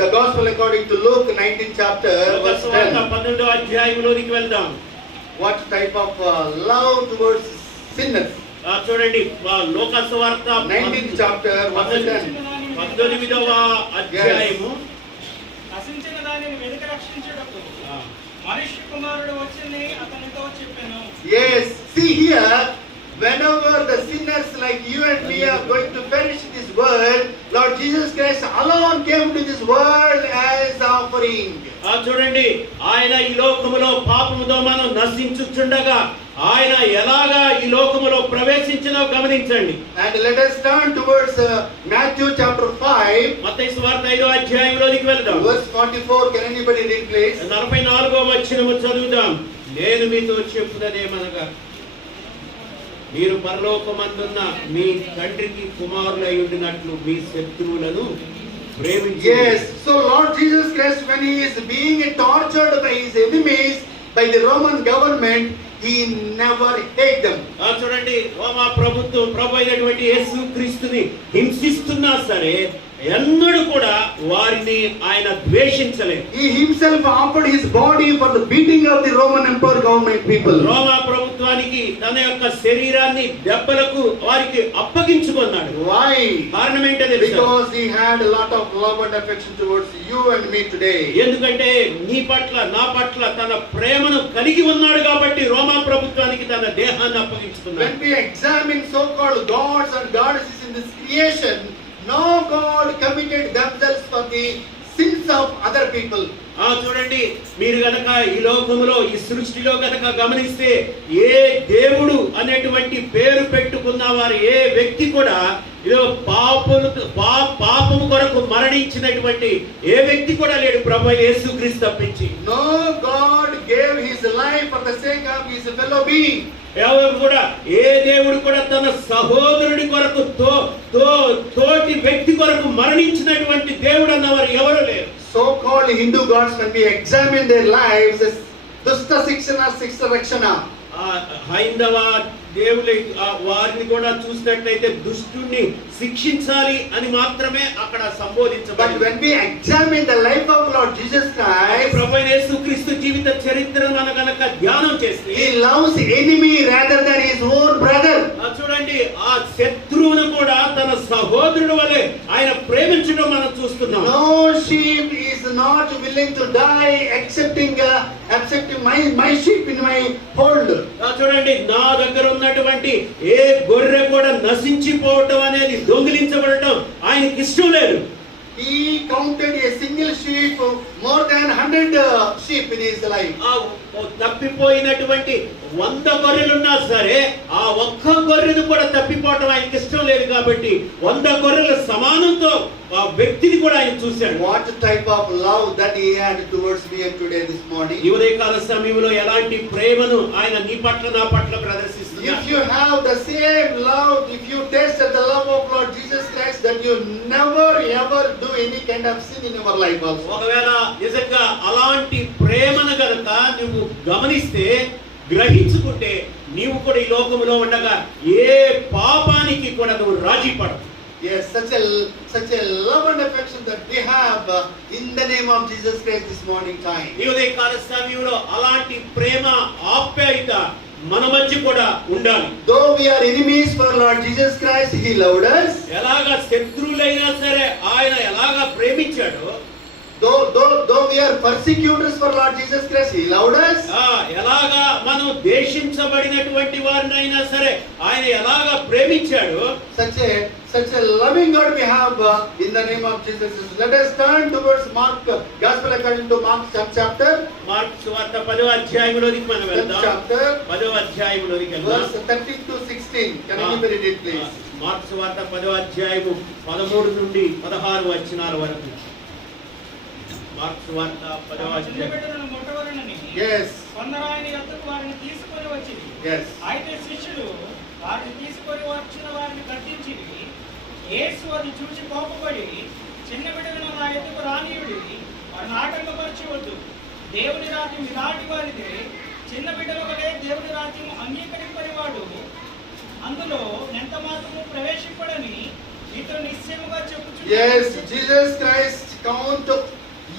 the gospel according to Luke 19th chapter verse 10. 12వ అధ్యాయంలోనికి వెళ్దాం. What type of love towards sinners? చూడండి లోకా సువార్త 19th chapter verse 10. 19వ అధ్యాయము. నశించిన దానిని వెనుక రక్షించుటకు మనుష్య కుమారుడు వచ్చి అతనితో చెప్పెను. Yes, see here, whenever the sinners like you and me are going to perish in this world, Lord Jesus Christ alone came to this world as offering. చూడండి, ఆయన ఈ లోకములో పాపముతో మనం నశించుచుండగా ఆయన ఎలాగా ఈ లోకములో ప్రవేశించినో గమనించండి. And let us turn towards Matthew chapter 5. మత్తయి సువార్త 5వ అధ్యాయంలోనికి వెళ్దాం. Verse 44. Can anybody read please? 44వ వచనము చదువుదాం. నేను మీతో చెప్పుదనేమనగా మీరు పరలోకమందున్న మీ తండ్రికి కుమారులై ఉండినట్లు మీ శత్రువులను ప్రేమించండి. Yes, so Lord Jesus Christ, when he is being tortured by his enemies, by the Roman government, he never hate them. చూడండి, రోమా ప్రభుత్వం ప్రభు అయినటువంటి యేసు క్రీస్తుని హింసిస్తున్నా సరే ఎన్నడూ కూడా వారిని ఆయన ద్వేషించలేదు. He himself offered his body for the beating of the Roman Emperor government people. రోమా ప్రభుత్వానికి తన యొక్క శరీరాన్ని దెబ్బలకు వారికి అప్పగించుకున్నాడు. Why? కారణం ఏంటో తెలుసా? Because he had a lot of love and affection towards you and me today. ఎందుకంటే నీ పట్ల నా పట్ల తన ప్రేమను కలిగి ఉన్నాడు కాబట్టి రోమా ప్రభుత్వానికి తన దేహాన్ని అప్పగించుకున్నాడు. When we examine so-called gods and goddesses in this creation, no god committed themselves for the sins of other people. చూడండి, మీరు గనక ఈ లోకములో ఈ సృష్టిలో గనక గమనిస్తే ఏ దేవుడు అనేటువంటి పేరు పెట్టుకున్న వారు ఏ వ్యక్తి కూడా ఇదో పాపము కొరకు మరణించినటువంటి ఏ వ్యక్తి కూడా లేడు ప్రభువైన యేసుక్రీస్తు తప్పించి. No god gave his life for the sake of his fellow being. ఎవరు కూడా ఏ దేవుడు కూడా తన సహోదరుడి కొరకు తోటి వ్యక్తి కొరకు మరణించినటువంటి దేవుడు అన్నవారు ఎవరు లేరు. So-called Hindu gods, when we examine their lives, as Dusta Sikshana, Sikshana Rakshana. హైందవ దేవుని వారిని కూడా చూసినట్లయితే దుష్టుణ్ణి శిక్షించాలి అని మాత్రమే అక్కడ సంబోధించబడింది. But when we examine the life of Lord Jesus Christ, ప్రభువైన యేసుక్రీస్తు జీవిత చరిత్రను మనం గనక ధ్యానం చేస్తే he loves enemy rather than his own brother. చూడండి, ఆ శత్రువును కూడా తన సహోదరుడు వలె ఆయన ప్రేమించడం మనం చూస్తున్నాం. No sheep is not willing to die accepting my sheep in my fold. చూడండి, నా దగ్గర ఉన్నటువంటి ఏ గొర్రె కూడా నశించిపోవటం అనేది దొంగిలించబడటం ఆయనకి ఇష్టం లేదు. He counted a single sheep more than 100 sheep in his life. తప్పిపోయినటువంటి 100 గొర్రెలున్నా సరే ఆ ఒక్క గొర్రెను కూడా తప్పిపోవటం ఆయనకి ఇష్టం లేదు కాబట్టి 100 గొర్రెల సమానంతో ఆ వ్యక్తిని కూడా ఆయన చూశాడు. What type of love that he had towards me and today this morning. ఈ ఉదయకాల సమయంలో ఎలాంటి ప్రేమను ఆయన నీ పట్ల నా పట్ల ప్రదర్శిస్తున్నాడు. If you have the same love, if you tasted the love of Lord Jesus Christ, that you never ever do any kind of sin in your life also. ఒకవేళ నిజంగా అలాంటి ప్రేమను గనుక నువ్వు గమనిస్తే గ్రహించుకుంటే నీవు కూడా ఈ లోకంలో ఉండగా ఏ పాపానికి కూడా నువ్వు రాజీ పడవు. Yes, such a love and affection that we have in the name of Jesus Christ this morning time. ఈ ఉదయకాల సమయంలో అలాంటి ప్రేమ ఆప్యాయత మన మధ్య కూడా ఉండాలి. Though we are enemies for Lord Jesus Christ, he loved us. ఎలాగా శత్రువులైనా సరే ఆయన ఎలాగా ప్రేమించాడు. Though we are persecutors for Lord Jesus Christ, he loved us. ఎలాగా మనం దేశించబడినటువంటి వారినైనా సరే ఆయన ఎలాగా ప్రేమించాడు. Such a loving God we have in the name of Jesus. Let us turn towards Mark, Gospel according to Mark chapter. Mark సువార్త 10వ అధ్యాయంలోనికి మనం వెళ్దాం. Chapter 10వ అధ్యాయంలోనికి వెళ్దాం. verse 13 to 16. Can you read it please? Mark సువార్త 10వ అధ్యాయము 13 నుండి 16 వచనాల వరకు. మార్క్ సువార్త 10వ అధ్యాయం. Yes. కొందరు ఆయన యొద్దకు వారిని తీసుకొని వచ్చిరి. Yes. అయితే శిష్యులు వారిని తీసుకొని వచ్చిన వారిని గద్దించిరి. యేసు అది చూసి కోపపడి, చిన్న బిడ్డలను నా యొద్దకు రానీయుడి, వారిని ఆటంకపరచవద్దు. దేవుని రాజ్యం ఇలాంటి వారిదే. చిన్న బిడ్డల వలె దేవుని రాజ్యం అంగీకరింపనివాడు అందులో ఎంత మాత్రము ప్రవేశింపడని మీతో నిశ్చయముగా చెప్పుచున్నాను. Yes, Jesus Christ count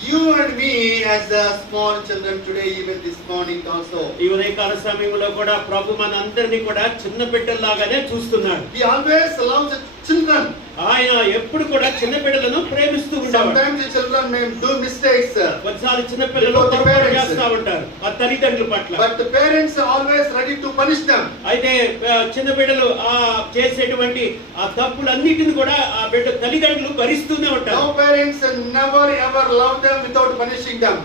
you and me as the small children today, even this morning also. ఈ ఉదయకాల సమయంలో కూడా ప్రభు మనందరినీ కూడా చిన్న బిడ్డల్లాగానే చూస్తున్నాడు. He always loves children. ఆయన ఎప్పుడు కూడా చిన్న బిడ్డలను ప్రేమిస్తూ ఉంటాడు. Sometimes the children may do mistakes. కొన్నిసార్లు చిన్న పిల్లలు పొరపాటు చేస్తూ ఉంటారు ఆ తల్లిదండ్రుల పట్ల. But the parents are always ready to punish them. అయితే చిన్న బిడ్డలు ఆ చేసేటువంటి ఆ తప్పులన్నిటిని కూడా ఆ బిడ్డ తల్లిదండ్రులు భరిస్తూనే ఉంటారు. No parents never ever love them without punishing them.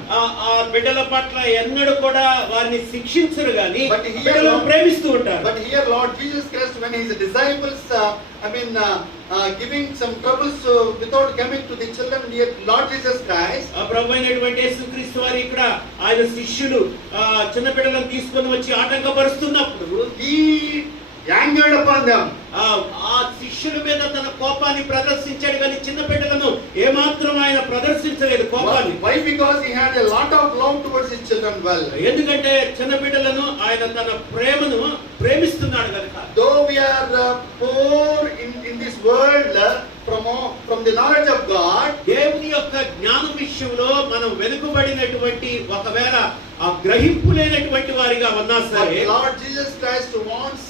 ఆ బిడ్డల పట్ల ఎన్నడూ కూడా వారిని శిక్షించరు గాని బిడ్డలను ప్రేమిస్తూ ఉంటారు. But here Lord Jesus Christ, when his disciples giving some troubles without coming to the children, here Lord Jesus Christ, ప్రభువైనటువంటి యేసుక్రీస్తు వారు ఇక్కడ ఆయన శిష్యులు చిన్న బిడ్డలను తీసుకొని వచ్చి ఆటంకపరుస్తున్నప్పుడు he angered upon them. ఆ శిష్యుల మీద తన కోపాన్ని ప్రదర్శించాడు కానీ చిన్న బిడ్డలను ఏమాత్రం ఆయన ప్రదర్శించలేదు కోపాన్ని. Why? Because he had a lot of love towards his children. Well, ఎందుకంటే చిన్న బిడ్డలను ఆయన తన ప్రేమను ప్రేమిస్తున్నాడు కనుక. Though we are poor in this world, from from the knowledge of God, దేవుని యొక్క జ్ఞానం విషయంలో మనం వెనుకబడినటువంటి ఒకవేళ ఆ గ్రహింపు లేనటువంటి వారిగా ఉన్నా but సరే, Lord Jesus Christ wants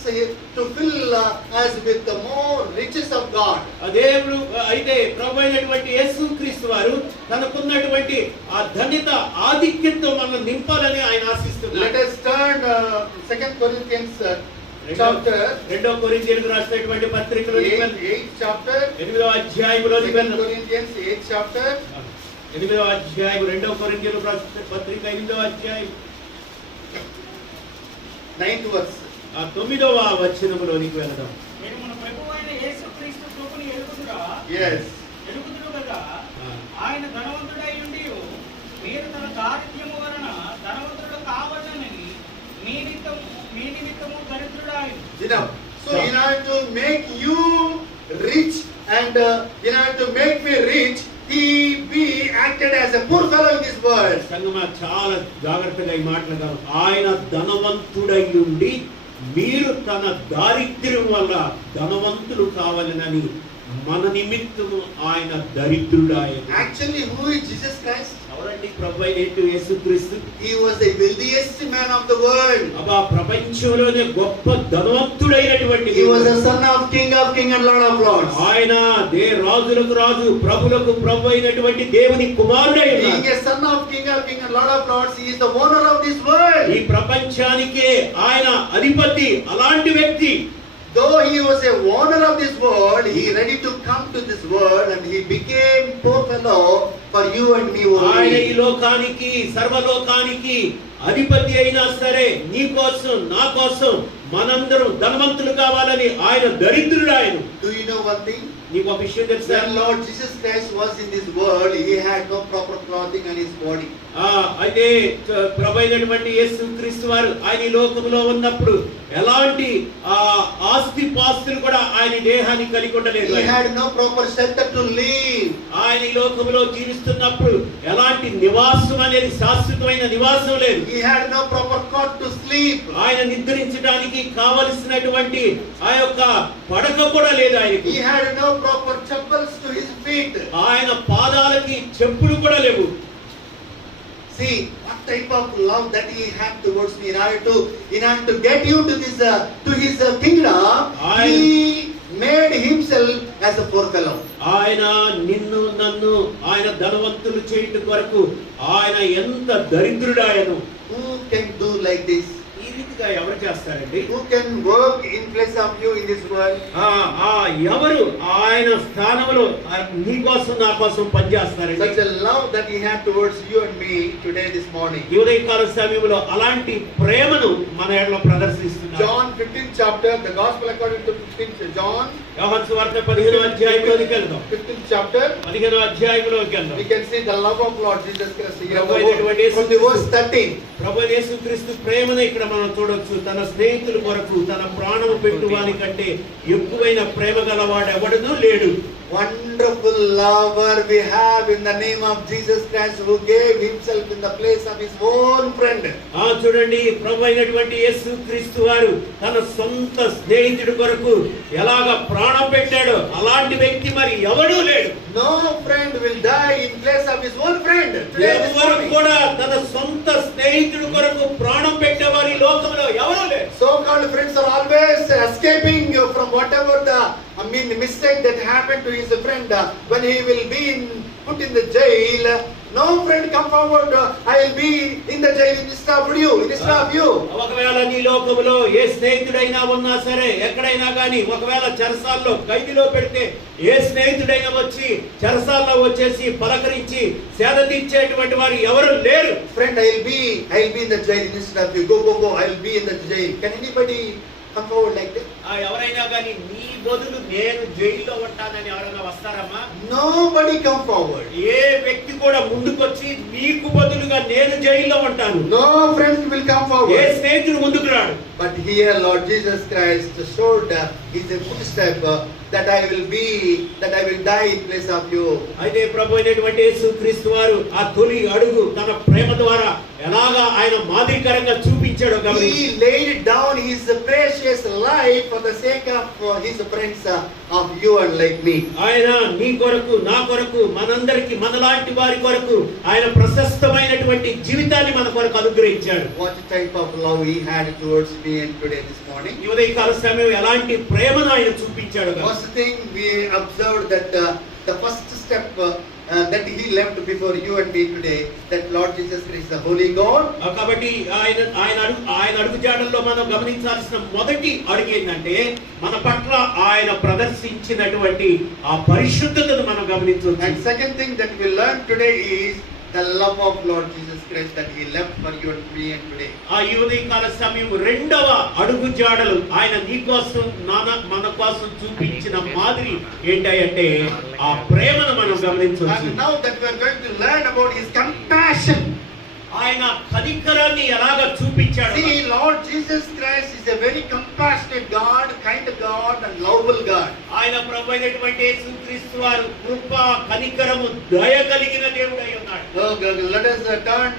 to fill us with the more riches of God. ఆ దేవుడు అయితే ప్రభు అయినటువంటి యేసుక్రీస్తు వారు తనకున్నటువంటి ఆ ధన్యత ఆధిక్యంతో మనం నింపాలని ఆయన Let ఆశిస్తున్నారు. us turn 2 Corinthians chapter రెండో కొరింథీయులకు రాసినటువంటి పత్రికలోని 8th chapter, 8వ అధ్యాయంలోని 2 Corinthians 8th chapter, 8వ అధ్యాయం, రెండో కొరింథీయులకు రాసిన పత్రిక 8వ అధ్యాయం 9th verse. 9వ వచనములోనికి వెళదాం. మీరు మన ప్రభువైన యేసుక్రీస్తు కృపను Yes. ఎరుగుదురు కదా, ఆయన ధనవంతుడై ఉండి మీరు తన దారిద్ర్యము వలన ధనవంతుడు కావాలని మీ నిమిత్తము దరిద్రుడాయను. So in order to make you rich and in order to make me rich, he acted as a poor fellow in this world. సంగమా చాలా జాగ్రత్తగా ఈ మాటలు, ఆయన ధనవంతుడై ఉండి మీరు తన దారిద్ర్యం వల్ల ధనవంతులు కావాలని మన నిమిత్తము ఆయన దరిద్రుడాయను. Actually, who is Jesus Christ? ఎవరండి ప్రభు అయిన యేసుక్రీస్తు? He was the wealthiest man of the world. అబ్బా, ప్రపంచంలోనే గొప్ప ధనవంతుడైనటువంటి He was the son of King and Lord of Lords. ఆయన రాజులకు రాజు, ప్రభులకు ప్రభు అయినటువంటి దేవుని కుమారుడై Being ఉన్నాడు. a son of King and Lord of Lords, he is the owner of this world. ఈ ప్రపంచానికే ఆయన అధిపతి. అలాంటి వ్యక్తి Though he was a owner of this world, he ready to come to this world and he became poor fellow for you and me ఆయన ఈ only. లోకానికి, సర్వలోకానికి అధిపతి అయినా సరే నీ కోసం, నా కోసం, మనందరం ధనవంతులు కావాలని ఆయన దరిద్రుడు. ఆయన Do you know one thing? నీకు ఒక విషయం తెలుసా? When Lord Jesus Christ was in this world, he had no proper clothing on his body. అయితే ప్రభు అయినటువంటి యేసుక్రీస్తు వారు ఆయన ఈ లోకంలో ఉన్నప్పుడు ఎలాంటి ఆస్తి పాస్తులు కూడా ఆయన దేహాన్ని కలిగి ఉండలేదు. He had no proper shelter to live. ఆయన ఈ లోకంలో జీవిస్తున్నప్పుడు ఎలాంటి నివాసం అనేది శాశ్వతమైన నివాసం లేదు. He had no proper cot to sleep. ఆయన నిద్రించడానికి కావలసినటువంటి ఆ యొక్క పడక కూడా లేదు ఆయనకి. He had no proper chappals to his feet. ఆయన పాదాలకి చెప్పులు కూడా లేవు. See what type of love that he had towards me. In order to get you to his kingdom, he made himself as a poor fellow. ఆయన నిన్ను నన్ను ఆయన ధనవంతులు చేయుట కొరకు ఆయన ఎంత దరిద్రుడాయను. Who can do like this? ఈ రీతిగా ఎవరు చేస్తారండి? Who can work in place of you in this world? ఎవరు ఆయన స్థానంలో నీ కోసం, నా కోసం పనిచేస్తారండి? Such a love that he had towards you and me today, this morning. ఈ ఉదయకాల సమయంలో అలాంటి ప్రేమను మన ఎడలో ప్రదర్శిస్తున్నారు. John 15th chapter, the gospel according to 15th John. యోహాను సువార్త 15వ అధ్యాయంలోకి వెళ్దాం. 15th chapter. 15వ అధ్యాయంలోకి వెళ్దాం. We can see the love of Lord Jesus Christ here. ప్రభువైనటువంటి From the verse 13. ప్రభు యేసుక్రీస్తు ప్రేమను ఇక్కడ మనం చూడొచ్చు. తన స్నేహితుల కొరకు తన ప్రాణము పెట్టువాని కంటే ఎక్కువైన ప్రేమ గలవాడు ఎవడునూ లేడు. Wonderful lover we have in the name of Jesus Christ, who gave himself in the place of his own friend. చూడండి, ప్రభు అయినటువంటి యేసుక్రీస్తు వారు తన సొంత స్నేహితుడి కొరకు ఎలాగ ప్రాణం పెట్టాడో అలాంటి వ్యక్తి మరి ఎవడూ లేడు. No friend will die in place of his own friend. Today, this ఎవరు morning. కూడా తన సొంత స్నేహితుడి కొరకు ప్రాణం పెట్టేవారు ఈ లోకంలో ఎవరూ లేరు. So-called friends are always escaping from whatever the mistake that happened to his friend. When he will be put in the jail, no friend come forward. I will be in the jail instead of you. ఒకవేళ నీ లోకంలో ఏ స్నేహితుడైనా ఉన్నా సరే, ఎక్కడైనా కానీ ఒకవేళ చెరసాల్లో ఖైదీలో పెడితే ఏ స్నేహితుడైనా వచ్చి చెరసాల్లో వచ్చేసి పలకరించి సేద తీర్చేటువంటి వారు ఎవరు లేరు. Friend, I will be in the jail instead of you. Go. I will be in the jail. Can anybody come forward like that? ఎవరైనా కానీ నీ బదులు నేను జైల్లో ఉంటానని ఎవరైనా వస్తారమ్మా? Nobody come forward. ఏ వ్యక్తి కూడా ముందుకొచ్చి నీకు బదులుగా నేను జైల్లో ఉంటాను. No friend will come A forward. స్నేహితుడు ముందుకు రాడు. But here Lord Jesus Christ showed his footstep that I will die in place of you. అయితే ప్రభు అయినటువంటి యేసుక్రీస్తు వారు ఆ తొలి అడుగు తన ప్రేమ ద్వారా ఎలాగా ఆయన మాదిరికరంగా చూపించాడో గమనించండి. He laid down his precious life for the sake of his friends, of you and like me. ఆయన నీ కొరకు నా కొరకు మనందరికి మనలాంటి వారి కొరకు ఆయన ప్రశస్తమైనటువంటి జీవితాన్ని మన కొరకు అనుగ్రహించాడు. What type of love he had towards me and today this morning. ఈ ఉదయకాల సమయం ఎలాంటి ప్రేమను ఆయన చూపించాడు. First thing we observed that the first step that he left before you and me today, that Lord Jesus Christ, the Holy God. కాబట్టి ఆయన అడుగుజాడల్లో మనం గమనించాల్సిన మొదటి అడుగు ఏంటంటే మన పట్ల ఆయన ప్రదర్శించినటువంటి ఆ పరిశుద్ధతను మనం గమనించవచ్చు. And second thing that we learn today is the love of Lord Jesus Christ that he left for you and me and today. ఆ ఉదయకాల సమయం రెండవ అడుగు జాడలు ఆయన నీ కోసం మన కోసం చూపించిన మాదిరి ఏంటంటే ఆ ప్రేమను మనం గమనించవచ్చు. And now that we are going to learn about his compassion. ఆయన కనికరాన్ని ఎలాగా చూపించాడు. See, Lord Jesus Christ is a very compassionate God, kind God and lovable God. ఆయన ప్రభువైనటువంటి యేసుక్రీస్తు వారు కృప కనికరము దయ కలిగిన దేవుడై ఉన్నాడు. Let us turn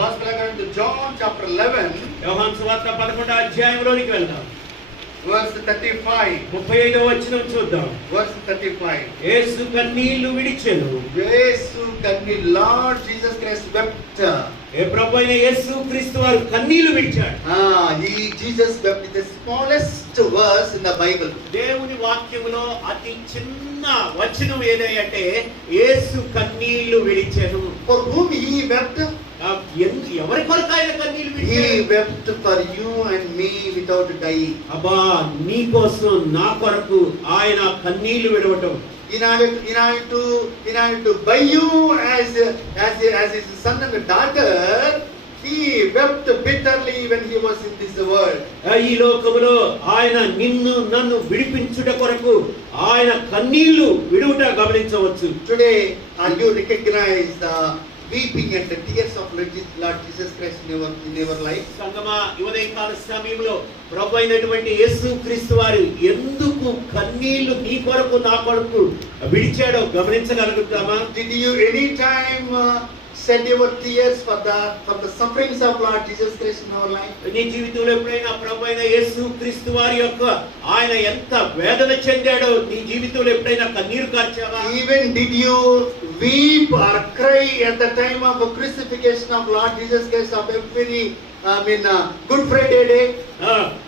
Gospel according to John chapter 11. యోహాను సువార్త 11వ అధ్యాయంలోనికి వెళ్దాం. Verse 35. 35వ వచనం చూద్దాం. Verse 35. యేసు కన్నీళ్లు విడిచెను. Lord Jesus Christ wept. ఏ ప్రభువైన యేసుక్రీస్తు వారు కన్నీళ్లు విడిచాడు. Jesus wept. The smallest verse in the Bible. దేవుని వాక్యములో అతి చిన్న వచనం ఏదంటే యేసు కన్నీళ్లు విడిచెను. For whom he wept? ఎవరి కొరకు ఆయన కన్నీళ్లు విడిచాడు? He wept for you and me without dying. అబ్బా నీ కోసం నా కొరకు ఆయన కన్నీళ్లు విడవటం. In order to buy you as his son and daughter, he wept bitterly when he was in this world. ఈ లోకములో ఆయన నిన్ను నన్ను విడిపించుట కొరకు ఆయన కన్నీళ్లు విడువుట గమనించవచ్చు. Today, are you recognize the weeping and the tears of Lord Jesus Christ in your life? సంగమా ఉదయకాల సమయంలో ప్రభు అయినటువంటి యేసుక్రీస్తు వారు ఎందుకు కన్నీళ్లు నీ కొరకు నా కొరకు విడిచాడో గమనించగలుగుతామా? Did you any time shed your tears for the sufferings of Lord Jesus Christ in our life? నీ జీవితంలో ఎప్పుడైనా ప్రభు అయిన యేసుక్రీస్తు వారి యొక్క ఆయన ఎంత వేదన చెందాడో నీ జీవితంలో ఎప్పుడైనా కన్నీరు కార్చావా? Even did you weep or cry at the time of the crucifixion of Lord Jesus Christ of every Good Friday day?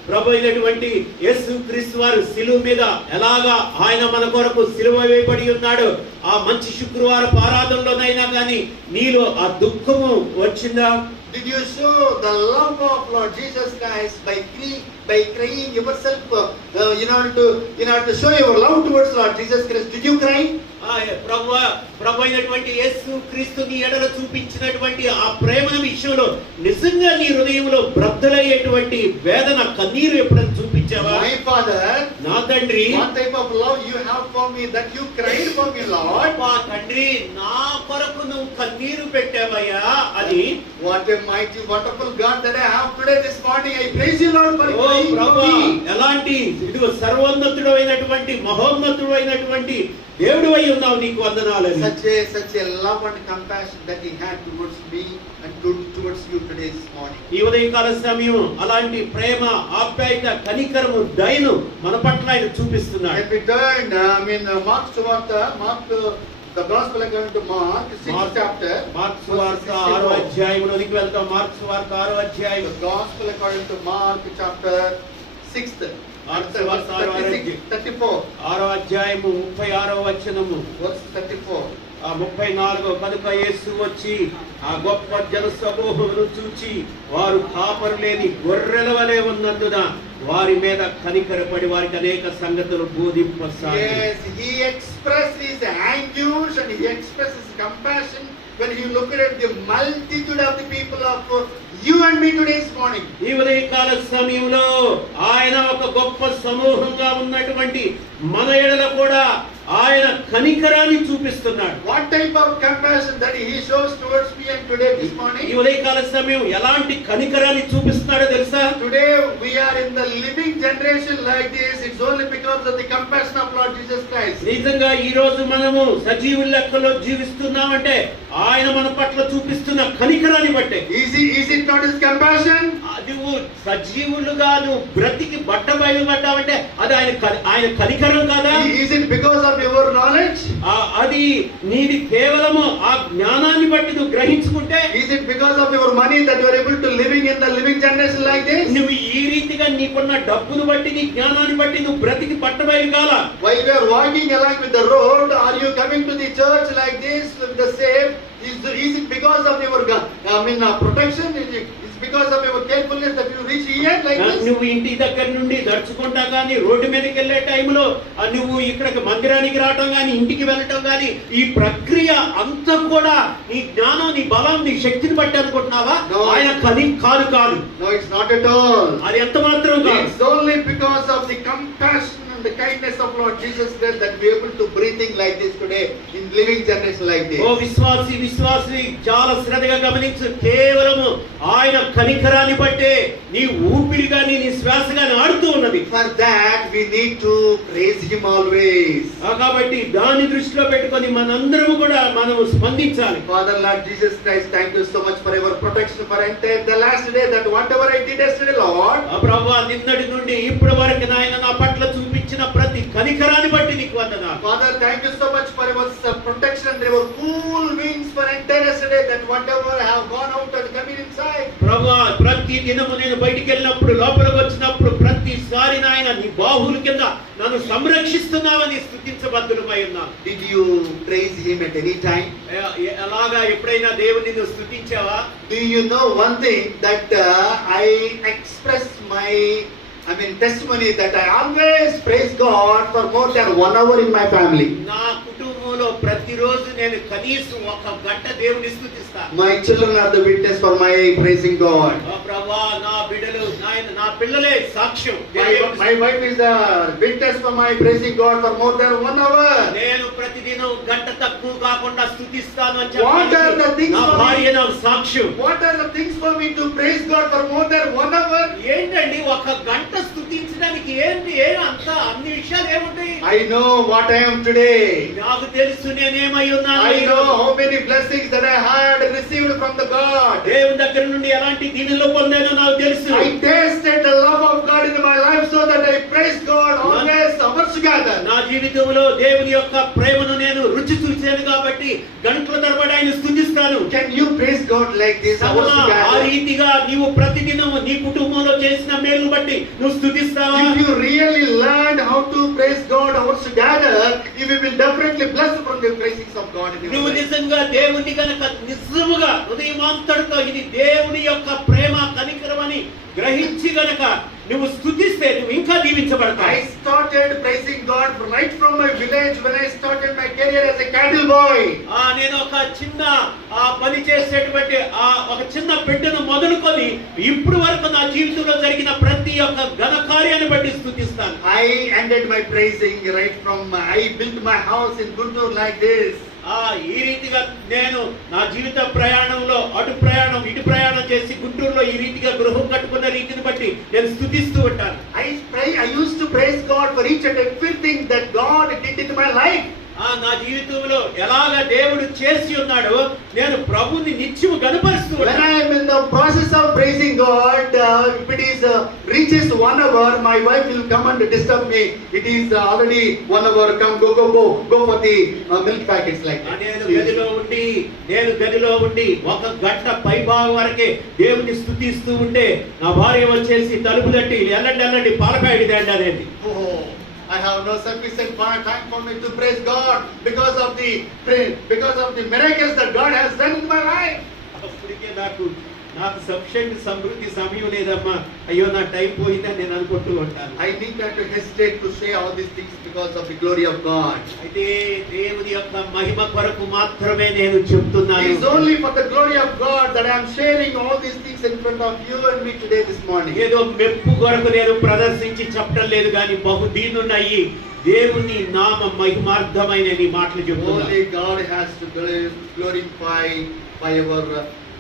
ప్రభు అయినటువంటి యేసుక్రీస్తు వారు సిలువ మీద ఎలాగా ఆయన మన కొరకు సిలువ వేయబడి ఉన్నాడు. ఆ మంచి శుక్రవారం ఆరాధనలోనైనా కానీ నీలో ఆ దుఃఖము వచ్చిందా? Did you show the love of Lord Jesus Christ by crying yourself in order to show your love towards Lord Jesus Christ? Did you cry? ప్రభు అయినటువంటి యేసుక్రీస్తు నీ ఎడల చూపించినటువంటి ఆ ప్రేమ విషయంలో నిజంగా నీ హృదయంలో బ్రద్దలయ్యేటువంటి వేదన కన్నీరు ఎప్పుడైనా చూపించావా? My Father, నా తండ్రి, what type of love you have for me that you cried for me, Lord? మా తండ్రి నా కొరకు నువ్వు కన్నీరు పెట్టావయ్యా. అది what a mighty wonderful God that I have today this morning. I praise you, Lord, for crying for ప్రభువా, me. ఎలాంటి ఇదిగో సర్వోన్నతుడైనటువంటి మహోన్నతుడైనటువంటి దేవుడు అయి ఉన్నావు, నీకు వందనాలు. Such a love and compassion that he had towards me and towards you today this morning. ఈ ఉదయకాల సమయం అలాంటి ప్రేమ ఆప్యాయత కనికరము దయను మన పట్ల ఆయన చూపిస్తున్నాడు. If we turn Mark Suvarta, the gospel according to Mark 6th chapter. Mark సువార్త 6వ అధ్యాయంలోనికి వెళ్తాం. మార్కు సువార్త 6వ అధ్యాయం. The gospel according to Mark chapter 6th. Mark సువార్త 34. 6వ అధ్యాయము 36వ వచనము. Verse 34. 34. కనుక యేసు వచ్చి ఆ గొప్ప జన సమూహమును చూచి వారు కాపరు లేని గొర్రెల వలె ఉన్నందున వారి మీద కనికరపడి వారికి అనేక సంగతులు బోధింపసాగాడు. Yes, he expressed his anguish and he expressed his compassion when he looked at the multitude of the people of you and me today this morning. ఈ ఉదయకాల సమయంలో ఆయన ఒక గొప్ప సమూహంగా ఉన్నటువంటి మన ఎడల కూడా ఆయన కనికరాన్ని చూపిస్తున్నాడు. What type of compassion that he shows towards me and today this ఈ morning? ఉదయకాల సమయం ఎలాంటి కనికరాన్ని చూపిస్తున్నాడో తెలుసా? Today we are in the living generation like this. It's only because of the compassion of Lord Jesus Christ. నిజంగా ఈ రోజు మనము సజీవుల లెక్కలో జీవిస్తున్నామంటే ఆయన మన పట్ల చూపిస్తున్న కనికరాన్ని బట్టే. Is it not his compassion? అది సజీవులుగా నువ్వు బ్రతికి బట్ట బయలుపడ్డావంటే అది ఆయన కనికరం కాదా? Is it because of your knowledge? అది నీది కేవలము ఆ జ్ఞానాన్ని బట్టి నువ్వు గ్రహించుకుంటే. Is it because of your money that you are able to living in the living generation like this? నువ్వు ఈ రీతిగా నీకున్న డబ్బును బట్టి నీ జ్ఞానాన్ని బట్టి నువ్వు బ్రతికి బట్టబయలు కాలా? While you are walking along with the road, are you coming to the church like this with the same? Is it because of your protection? Is it because of your carefulness that you reach here like this? నువ్వు ఇంటి దగ్గర నుండి దర్చుకుంటా గానీ road మీదకి వెళ్ళే టైంలో నువ్వు ఇక్కడికి మందిరానికి రావటం గానీ ఇంటికి వెళ్ళటం గానీ ఈ ప్రక్రియ అంతా కూడా నీ జ్ఞానం నీ బలం నీ శక్తిని బట్టి అనుకుంటున్నావా? ఆయన కాదు. No, it's not at all. అది ఎంత మాత్రం కాదు. It's only because of the compassion and the kindness of Lord Jesus Christ that we are able to breathing like this today in living generation like this. ఓ విశ్వాసి చాలా శ్రద్ధగా గమనించు. కేవలము ఆయన కనికరాన్ని బట్టే నీ ఊపిరి గాని నీ శ్వాస గాని ఆడుతూ ఉన్నది. For that we need to praise him always. కాబట్టి దాన్ని దృష్టిలో పెట్టుకొని మనందరము కూడా మనం స్పందించాలి. Father Lord Jesus Christ, thank you so much for your protection for entire the last day, that whatever I did yesterday, Lord. ప్రభువా నిన్నటి నుండి ఇప్పటి వరకు నాయన నా పట్ల చూపించిన ప్రతి కనికరాన్ని బట్టి నీకు వందనాలు. Father, thank you so much for your protection and your cool wings for entire yesterday, that whatever I have gone out and come inside. ప్రభువా ప్రతి దినము నేను బయటికి వెళ్ళినప్పుడు లోపలికి వచ్చినప్పుడు ప్రతిసారి నాయన నీ బాహువుల కింద నన్ను సంరక్షిస్తున్నావని స్తుతించబద్దులమై ఉన్నాను. Did you praise him at any time? అలాగా ఎప్పుడైనా దేవుని నువ్వు స్తుతించావా? Do you know one thing that I express my testimony that I always praise God for more than 1 hour in my family. నా కుటుంబంలో ప్రతిరోజు నేను కనీసం 1 గంట దేవుని స్తుతిస్తాను. My children are the witness for my praising God. ప్రభువా నా బిడ్డలు నా పిల్లలే సాక్ష్యం. My wife is the witness for my praising God for more than 1 hour. నేను ప్రతిదినం గంట తక్కువ కాకుండా స్తుతిస్తాను అని What are the things నా భార్య నాకు సాక్ష్యం. What are the things for me to praise God for more than 1 hour? ఏంటండి 1 గంట స్తుతించడానికి అంత అన్ని విషయాలు ఏముంటాయి? I know what I am today. నాకు తెలుసు నేనేమై ఉన్నాను. I know how many blessings that I had received from the God. దేవుని దగ్గర నుండి ఎలాంటి దీవెనలు పొందానో నాకు తెలుసు. I tasted the love of God in my life so that I praise God always hours together. నా జీవితంలో దేవుని యొక్క ప్రేమను నేను రుచి చూశాను కాబట్టి గంటల తరబడి ఆయన స్తుతిస్తాను. Can you praise God like this hours together? ఆ రీతిగా నీవు ప్రతిదినం నీ కుటుంబంలో చేసిన మేలును బట్టి నువ్వు స్తుతిస్తావా? If you really learn how to praise God hours together, you will definitely bless from the praisings of God in your నువ్వు life. నిజంగా దేవుని గనక నిజముగా హృదయమంతటితో ఇది దేవుని యొక్క ప్రేమ కనికరం అని గ్రహించి గనక నువ్వు స్తుతిస్తే నువ్వు ఇంకా దీవించబడతావు. I started praising God right from my village when I started my career as a cattle boy. నేను ఒక చిన్న పని చేసేటువంటి ఒక చిన్న బిడ్డను మొదలుకొని ఇప్పుడు వరకు నా జీవితంలో జరిగిన ప్రతి ఒక్క ఘన కార్యాన్ని బట్టి స్తుతిస్తాను. I ended my praising right from I built my house in Guntur like this. ఈ రీతిగా నేను నా జీవిత ప్రయాణంలో అటు ప్రయాణం ఇటు ప్రయాణం చేసి గుంటూరులో ఈ రీతిగా గృహం కట్టుకున్న రీతిని బట్టి నేను స్తుతిస్తూ ఉంటాను. I used to praise God for each and everything that God did in my life. నా జీవితంలో ఎలాగ దేవుడు చేసి ఉన్నాడో నేను ప్రభుని నిత్యము గణపరుస్తూ When I am in the process of praising God, if it is reaches 1 hour, my wife will come and disturb me. It is already 1 hour. Come, go for the milk packets like that. నేను గదిలో ఉండి 1 గంట పై భాగం వరకే దేవుని స్తుతిస్తూ ఉంటే నా భార్య వచ్చేసి తలుపు తట్టి వెళ్ళండి పాల ప్యాకెట్ తేండి అనేది. I have no sufficient time for me to praise God because of the miracles that God has done in my life. అప్పటికే నాకు సఫిషియెంట్ సమృద్ధి సమయం లేదమ్మా, అయ్యో నా టైం పోయిందని నేను అనుకుంటూ ఉంటాను. I need not to hesitate to say all these things because of the glory of God. అయితే దేవుని యొక్క మహిమ కొరకు మాత్రమే నేను చెప్తున్నాను. It is only for the glory of God that I am sharing all these things in front of you and me today this morning. ఏదో మెప్పు కొరకు నేను ప్రదర్శించి చెప్పడం లేదు కానీ బహుదీనున్నాయి దేవుని నామ మహిమార్థమైన నీ మాటలు చెప్తున్నా. Only God has to glorify by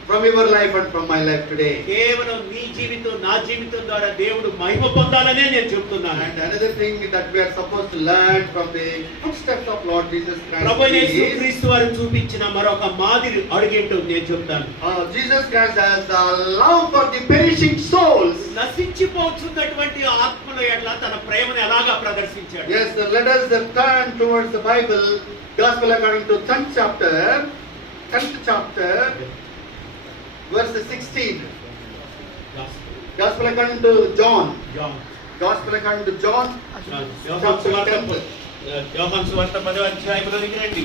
from your life and from my life today. కేవలం నీ జీవితం నా జీవితం ద్వారా దేవుడు మహిమ పొందాలనే నేను చెప్తున్నాను. And another thing that we are supposed to learn from the footsteps of Lord Jesus ప్రభువైన Christ is యేసుక్రీస్తు వారు చూపించిన మరొక మాదిరి అడుగేంటో నేను చెప్తాను. Jesus Christ has a love for the perishing souls. నశించిపోతున్నటువంటి ఆత్మల ఎట్లా తన ప్రేమను ఎలాగా ప్రదర్శించాడు. Yes, let us turn towards the Bible, Gospel according to 10th chapter, verse 16. Gospel according to John. Gospel according to John. యోహాను సువార్త 10వ అధ్యాయంలోనికి రండి.